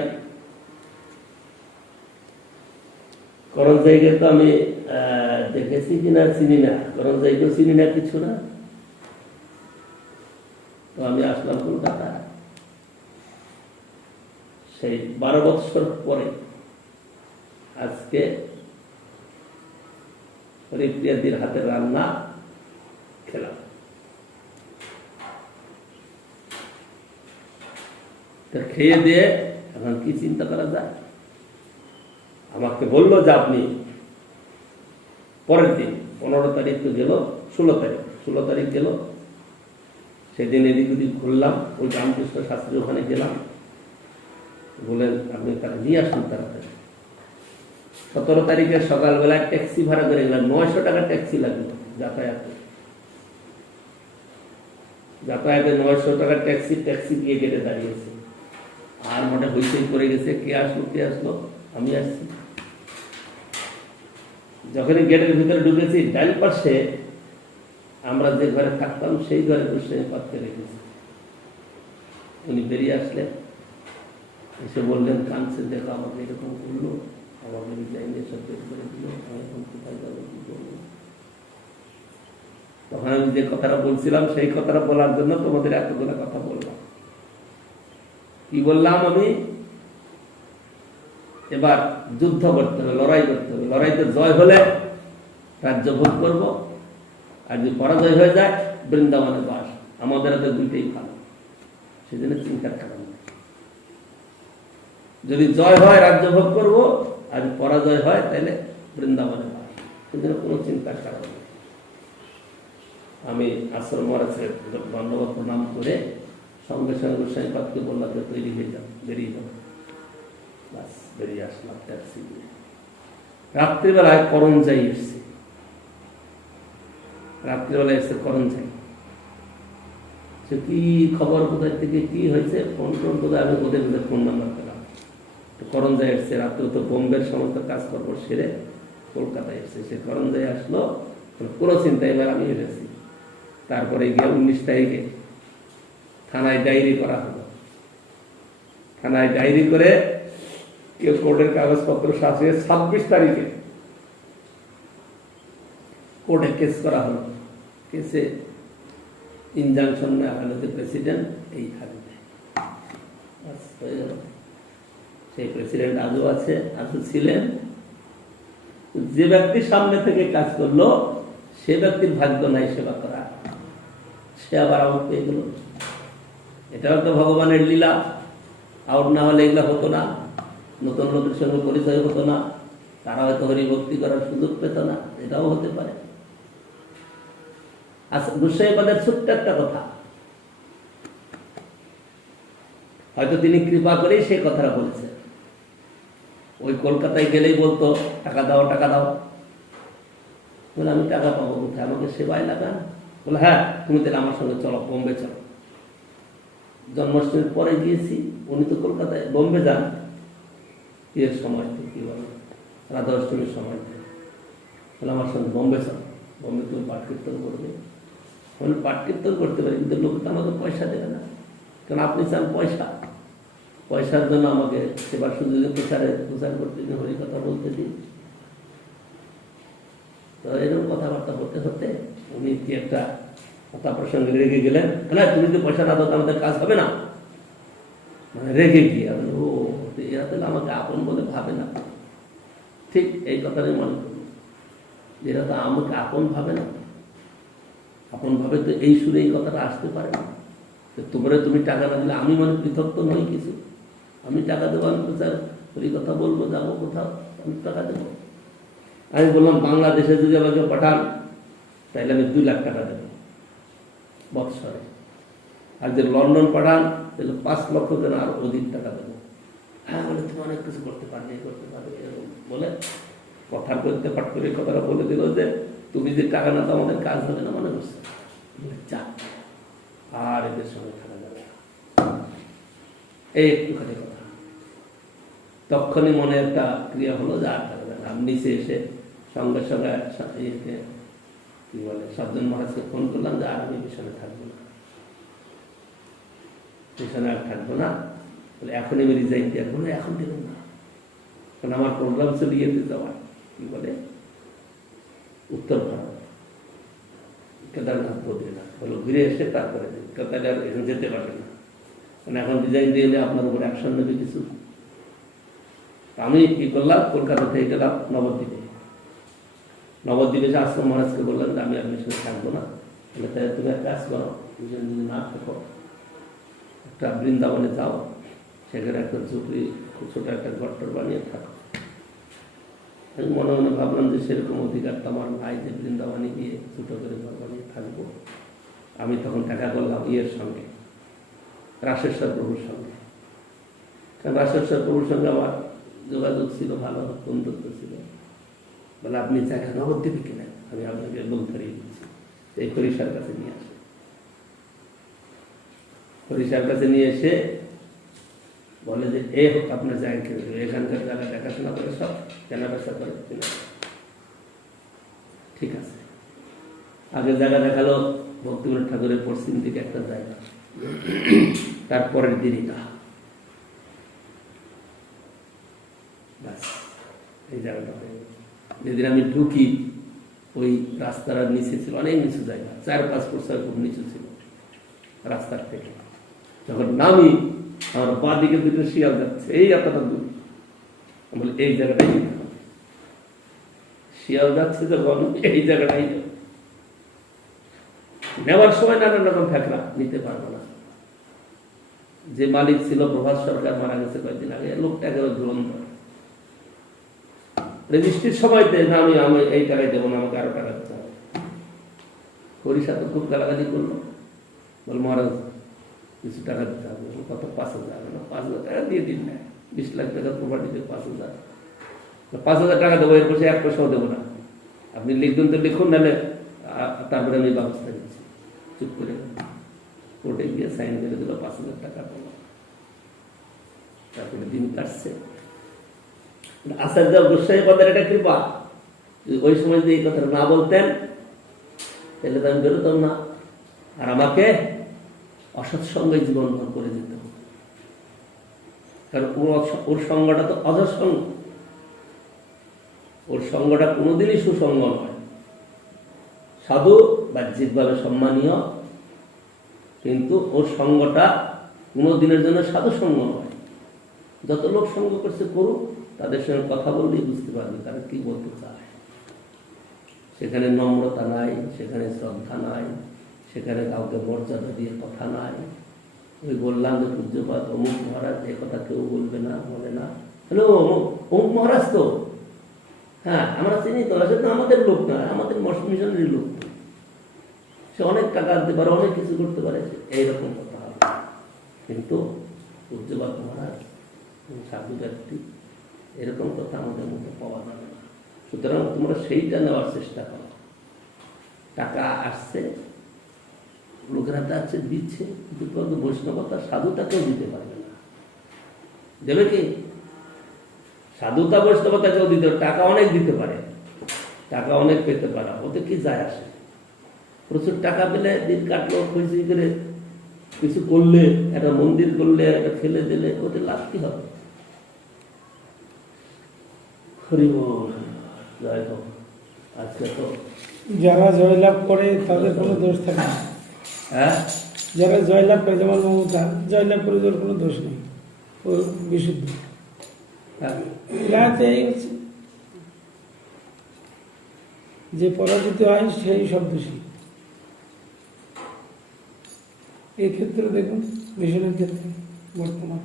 করঞ্জাইকে তো আমি দেখেছি কিনা চিনি না, করঞ্জাইকেও চিনি না, কিছু না। তো আমি আসলাম কলকাতা, সেই 12 বছর পরে আজকে হরিপ্রিয়াদির হাতের রান্না খেলাম। তা খেয়ে দিয়ে এখন কি চিন্তা করা যায়? আমাকে বললো যে আপনি পরের দিন 15 তারিখ তো গেল, 16 তারিখ গেল, সেদিন এদিক ওদিক ঘুরলাম, ওই রামকৃষ্ণ শাস্ত্রী ওখানে গেলাম, বলেন আপনি তারা নিয়ে আসুন তাড়াতাড়ি। 17 তারিখে সকালবেলায় ট্যাক্সি ভাড়া করে গেলাম, 900 টাকা ট্যাক্সি লাগলো যাতায়াতে। 900 টাকা ট্যাক্সি গিয়ে গেটে দাঁড়িয়েছে, আর মোটা হইচই করে গেছে, কে আসলো, আমি আসছি। যখনই গেটের ভিতরে ঢুকেছি, ডান পাশে আমরা যে ঘরে থাকতাম সেই ঘরে বসে পাততে রেখেছি। উনি বেরিয়ে আসলেন, এসে বললেন, কাঁদছে, দেখো আমাকে এরকম করলো, আমাকে রিজাইন সব বের করে দিল, আমি এখন কোথায় যাবো, কি করবো? তখন আমি যে কথাটা বলছিলাম সেই কথাটা বলার জন্য তোমাদের এতগুলো কথা বললাম। কি বললাম আমি? এবার যুদ্ধ করতে হবে, লড়াই করতে হবে। লড়াইতে জয় হলে রাজ্য ভোগ করব, আর যদি পরাজয় হয়ে যায় বৃন্দাবনে বাস। আমাদের হাতে দুইটাই ভালো, সেজন্য চিন্তার কারণ নেই। যদি জয় হয় রাজ্য ভোগ করবো, আর পরাজয় হয় তাহলে বৃন্দাবনে বাস, সেজন্য কোনো চিন্তার কারণ নেই। আমি আশ্রম মহারাজের ধন্যবাদ প্রণাম করে সঙ্গে সঙ্গে গোস্বামীপাদকে বললাম যে তৈরি হয়ে যাও, বেরিয়ে যাও। বাস বেরিয়ে আসলাম ট্যাক্সি দিয়ে। রাত্রিবেলায় করঞ্জাই এসছে, করঞ্জাই। সে কি খবর, কোথায় থেকে কি হয়েছে, ফোন বোধহয় আমি ওদের ফোন নাম্বার পেলাম। করঞ্জাই এসছে, রাত্রে তো বোম্বের সমস্ত কাজকর্ম সেরে কলকাতায় এসছে। সে করঞ্জাই আসলো, পুরো চিন্তা এবার আমি এসেছি। তারপরে গিয়ে 19 তারিখে থানায় ডায়েরি করা হলো। থানায় ডায়েরি করে কেউ কোর্টের কাগজপত্র সাজিয়ে 26 তারিখে কোর্টে কেস করা হলো। কেসে ইনজাংশন না হলে প্রেসিডেন্ট এই থাকবে, হয়ে গেল। সেই প্রেসিডেন্ট আজও আছে, আজও ছিলেন। যে ব্যক্তি সামনে থেকে কাজ করলো সে ব্যক্তির ভাগ্য নাই সেবা করা, সে আবার আমার পেয়ে গেল। এটাও তো ভগবানের লীলা। আউট না হলে এগুলো হতো না, নতুন লোকের সঙ্গে পরিচয় হতো না, তারা হয়তো হরিভক্তি করার সুযোগ পেত না, এটাও হতে পারে। আচ্ছা, গুসাইবাদের ছোট্ট একটা কথা, হয়তো তিনি কৃপা করেই সেই কথাটা বলেছেন। ওই কলকাতায় গেলেই বলতো টাকা দাও টাকা দাও, বলে আমি টাকা পাবো কোথায়, আমাকে সেবায় লাগান। বলে হ্যাঁ তুমি তাহলে আমার সঙ্গে চলো, বোম্বে চলো। জন্মাষ্টমীর পরে গিয়েছি, উনি তো কলকাতায়, বোম্বে যান বিয়ের সময়, কি বলে রাধা অষ্টমীর সময়, বলে আমার সঙ্গে বোম্বে চলো, বোম্বে তুমি পাঠ কীর্তন করবে। মানে পাঠ কীর্তন করতে পারি, কিন্তু লোক তো আমাকে পয়সা দেবে না, কারণ আপনি চান পয়সা, পয়সার জন্য আমাকে সেবার সুযোগে প্রচার করতে দিন, হরি কথা বলতে দিন। তো এরকম কথাবার্তা হতে হতে উনি কি একটা কথা প্রসঙ্গে রেগে গেলেন, না তুমি যদি পয়সা না দাও আমাদের কাজ হবে না, মানে রেগে গিয়ে ও এরা তাহলে আমাকে আপন বলে ভাবে না। ঠিক এই কথাটাই মনে করি, এরা তো আমাকে আপন ভাবে না, আপন ভাবে তো এই সুরে এই কথাটা আসতে পারে না। তোমরা তুমি টাকা না দিলে আমি মানে পৃথক তো নই কিছু, আমি টাকা দেবো, আমি প্রচার ওই কথা বলবো, যাবো কোথাও, আমি টাকা দেবো। আমি বললাম বাংলাদেশে যদি আমাকে পাঠান তাহলে আমি 2 লাখ টাকা দেবো বৎসরে, আর যদি লন্ডন পাঠান তাহলে 5 লক্ষ কেন আর অধিক টাকা দেবো। হ্যাঁ বলে তুমি অনেক কিছু করতে পারবে, করতে পারবে, এরকম বলে কথার করতে পাঠ করে কথাটা বলে দিল যে তুমি যে টাকা না তো আমাদের কাজ হবে না, মনে করছে যা আর এদের সঙ্গে থাকা যাবে না, এই একটুখানি কথা। তখনই মনে একটা ক্রিয়া হলো যে আর থাকা যাবে না। আমি নিচে এসে সঙ্গে সঙ্গে ইয়েকে কি বলে সজ্জন মহারাজকে ফোন করলাম যে আর আমি মিশনে থাকবো না, মিশনে আর থাকবো না। বলে এখনই আমি রিজাইন দিয়ে বলে এখন দেবেন না, কারণ আমার প্রোগ্রাম ছিল ইয়েতে যাওয়ার, কি বলে উত্তর ভারত, কেদারনাথ বদ্রীনাথ, বলো ঘুরে এসে তারপরে তাহলে আর এখন যেতে পারবে না, কারণ এখন রিজাইন দিয়ে এলে আপনার উপর অ্যাকশন নেবে কিছু। আমি কি করলাম, কলকাতা থেকে গেলাম নবদ্বীপে। নবদ্বীপে যে আশ্রম মহারাজকে বললাম যে আমি আর মিশনে থাকবো না, তাহলে তাই তুমি এক কাজ করো, মিশন যদি না থাকো একটা বৃন্দাবনে যাও, সেখানে একটা ঝুপড়ি ছোট একটা ঘরটর বানিয়ে থাকো। আমি মনে মনে ভাবলাম যে সেরকম অধিকার তো আমার নাই যে বৃন্দাবনে গিয়ে ছোটো করে ঘর বানিয়ে থাকবো। আমি তখন দেখা করলাম ইয়ের সঙ্গে, রাশেশ্বর প্রভুর সঙ্গে, কারণ রাশেশ্বর প্রভুর সঙ্গে আমার যোগাযোগ ছিল, ভালো বন্ধুত্ব ছিল। বলে আপনি জায়গা নবদ্বীপে কিনেন, আমি আপনাকে লোক ধরিয়ে দিচ্ছি, এই হরিষার কাছে নিয়ে আসে। হরিষার কাছে নিয়ে এসে বলে যে এ হোক আপনার জায়গা কিনে দেবে, এখানকার জায়গা দেখাশোনা করে সব কেনা বেচা করে কিনে। ঠিক আছে, আগে জায়গা দেখালো ভক্তিবিনোদ ঠাকুরের পশ্চিম দিকে একটা জায়গা, তারপরের দিনই না ব্যাস এই জায়গাটা হয়ে গেল। যেদিন আমি ঢুকি ওই রাস্তার নিচে ছিল অনেক নিচু জায়গা, 4-5 ফুট 6 ফুট নিচু ছিল রাস্তার থেকে। যখন নামি আমার বাঁ দিকে দুটো শিয়াল যাচ্ছে, এই এতটা দূর, বলে এই জায়গাটাই শিয়াল যাচ্ছে, যখন এই জায়গাটাই নেওয়ার সময় নানান রকম ফ্যাকরা, নিতে পারবো না। যে মালিক ছিল প্রভাস সরকার, মারা গেছে কয়েকদিন আগে, লোকটা একেবারে ধুরন্ধর, রেজিস্ট্রির সময়তে না আমি এই টাকায় দেবো না, আমাকে আরো টাকা দিতে হবে। হরিষা তো খুব গালাগালি করলো, বল মহারাজ কিছু টাকা দিতে হবে। কত? 5,000। 5,000 টাকা দিয়ে দিন না, 20 লাখ টাকার প্রপার্টিতে 5,000, 5,000 টাকা দেবো, এরপর 1 পয়সাও দেবো না, আপনি লিখবেন তো লিখুন, নাহলে তারপরে আমি ব্যবস্থা নিচ্ছি। চুপ করে কোর্টে গিয়ে সাইন করে দিল, 5,000 টাকা পেল। তারপরে দিন কাটছে। আচার্য গোস্বামী পদের এটা কৃপা, ওই সময় যদি এই কথাটা না বলতেন তাহলে তো আমি বেরোতাম না, আর আমাকে অসৎসঙ্গে জীবনভর করে যেতে হবে। কারণ ওর সঙ্গটা তো অজসঙ্গ, ওর সঙ্গটা কোনোদিনই সুসঙ্গ নয়। সাধু বাহ্যিকভাবে সম্মানীয়, কিন্তু ওর সঙ্গটা কোনোদিনের জন্য সাধু সঙ্গ নয়। যত লোক সঙ্গ করছে করুক, তাদের সঙ্গে কথা বললেই বুঝতে পারবে তারা কি বলতে চায়। সেখানে নম্রতা নাই, সেখানে শ্রদ্ধা নাই, সেখানে কাউকে মর্যাদা দিয়ে কথা নাই, ওই বললাম যে পূজ্যপাত অমুক মহারাজ, এ কথা কেউ বলবে না, বলে না। হ্যালো, অমুক মহারাজ তো, হ্যাঁ আমরা চিনি তো, সে তো আমাদের লোক না, আমাদের মিশনেরই লোক। সে অনেক টাকা দিতে পারে, অনেক কিছু করতে পারে, এইরকম কথা হবে। কিন্তু পূজ্যপাত মহারাজ সাধু ব্যক্তি, এরকম কথা আমাদের মধ্যে পাওয়া যাবে না। সুতরাং তোমরা সেইটা নেওয়ার চেষ্টা করো। টাকা আসছে, লোকেরা যাচ্ছে, দিচ্ছে, কিন্তু বৈষ্ণবতা সাধুতাকেও দিতে পারবে না। দেবে কি? সাধুতা বৈষ্ণবতা কেউ দিতে, টাকা অনেক দিতে পারে, টাকা অনেক পেতে পারা, ওতে কি যায় আসে? প্রচুর টাকা পেলে দিন কাটলো, খুশি করে কিছু করলে, একটা মন্দির করলে, একটা ফেলে দিলে, ওতে লাভ কি হবে? হরি বল, জয় হোক। আজকে তো যারা জয়লাভ করে তাদের কোনো দোষ থাকে না। হ্যাঁ, যারা জয়লাভ করে, যেমন মমতা জয়লাভ করে, ওর কোনো দোষ নেই, ও বিশুদ্ধ। রাতে এই হচ্ছে যে পরাজিত হয় সেই সব দোষী। এই ক্ষেত্রে দেখুন, মিশনের ক্ষেত্রে বর্তমান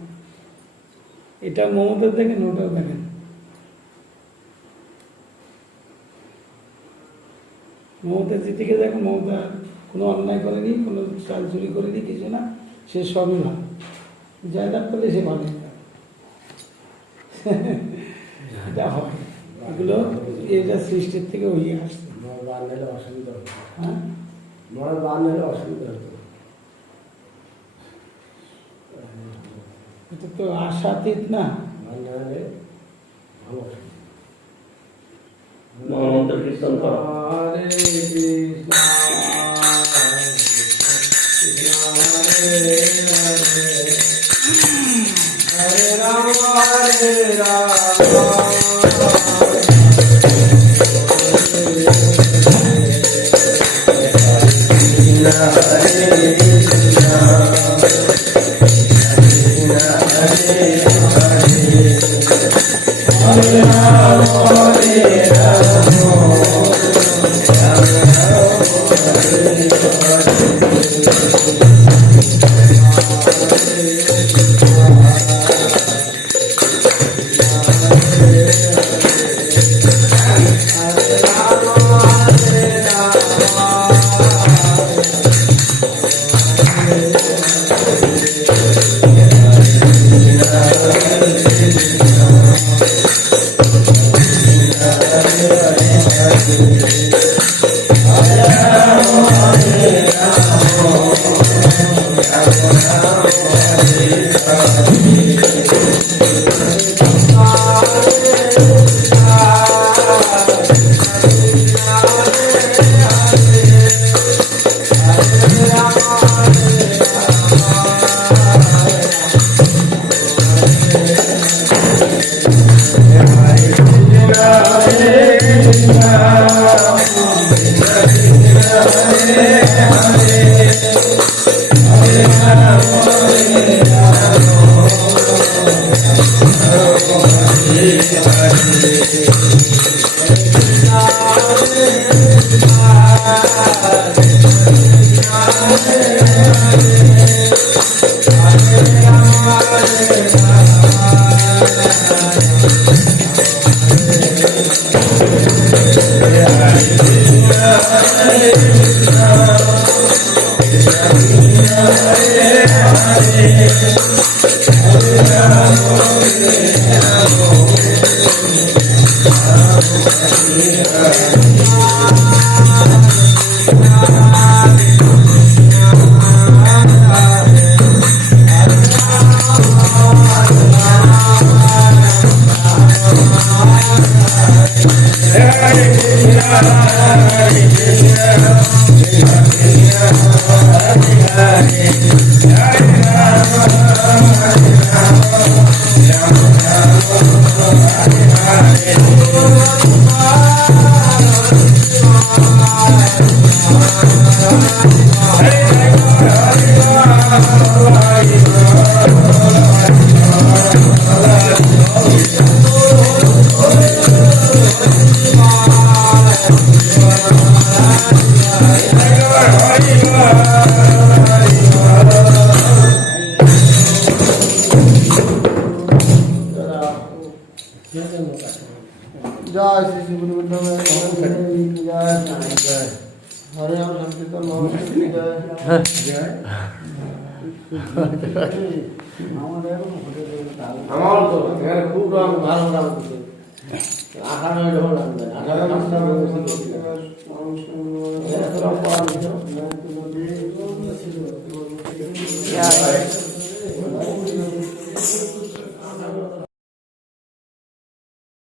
এটা মমতার দেখেন, ওটাও দেখেন। মমতার যেদিকে দেখেন, মমতা কোনো অন্যায় করেনি, কোনো চাল চুরি করেনি, কিছু না, সে সবই ভালো। জয়লাভ করলে সে ভালো। এটা হয়, এগুলো এটা সৃষ্টির থেকে হয়ে আসছে। হ্যাঁ, এটা তো আশাতীত না। মহামন্ত্র কীর্তন করো। হরে কৃষ্ণ হরে হরে রাম হরে Hare জয় শ্রী শ্রী গুরু বৈষ্ণব জয় হরে রাম সংকীর্তন মহাপ্রভু জয় আমার তো এখানে খুব রং ভালো রং দিচ্ছে 18 যখন লাগবে 18 জয়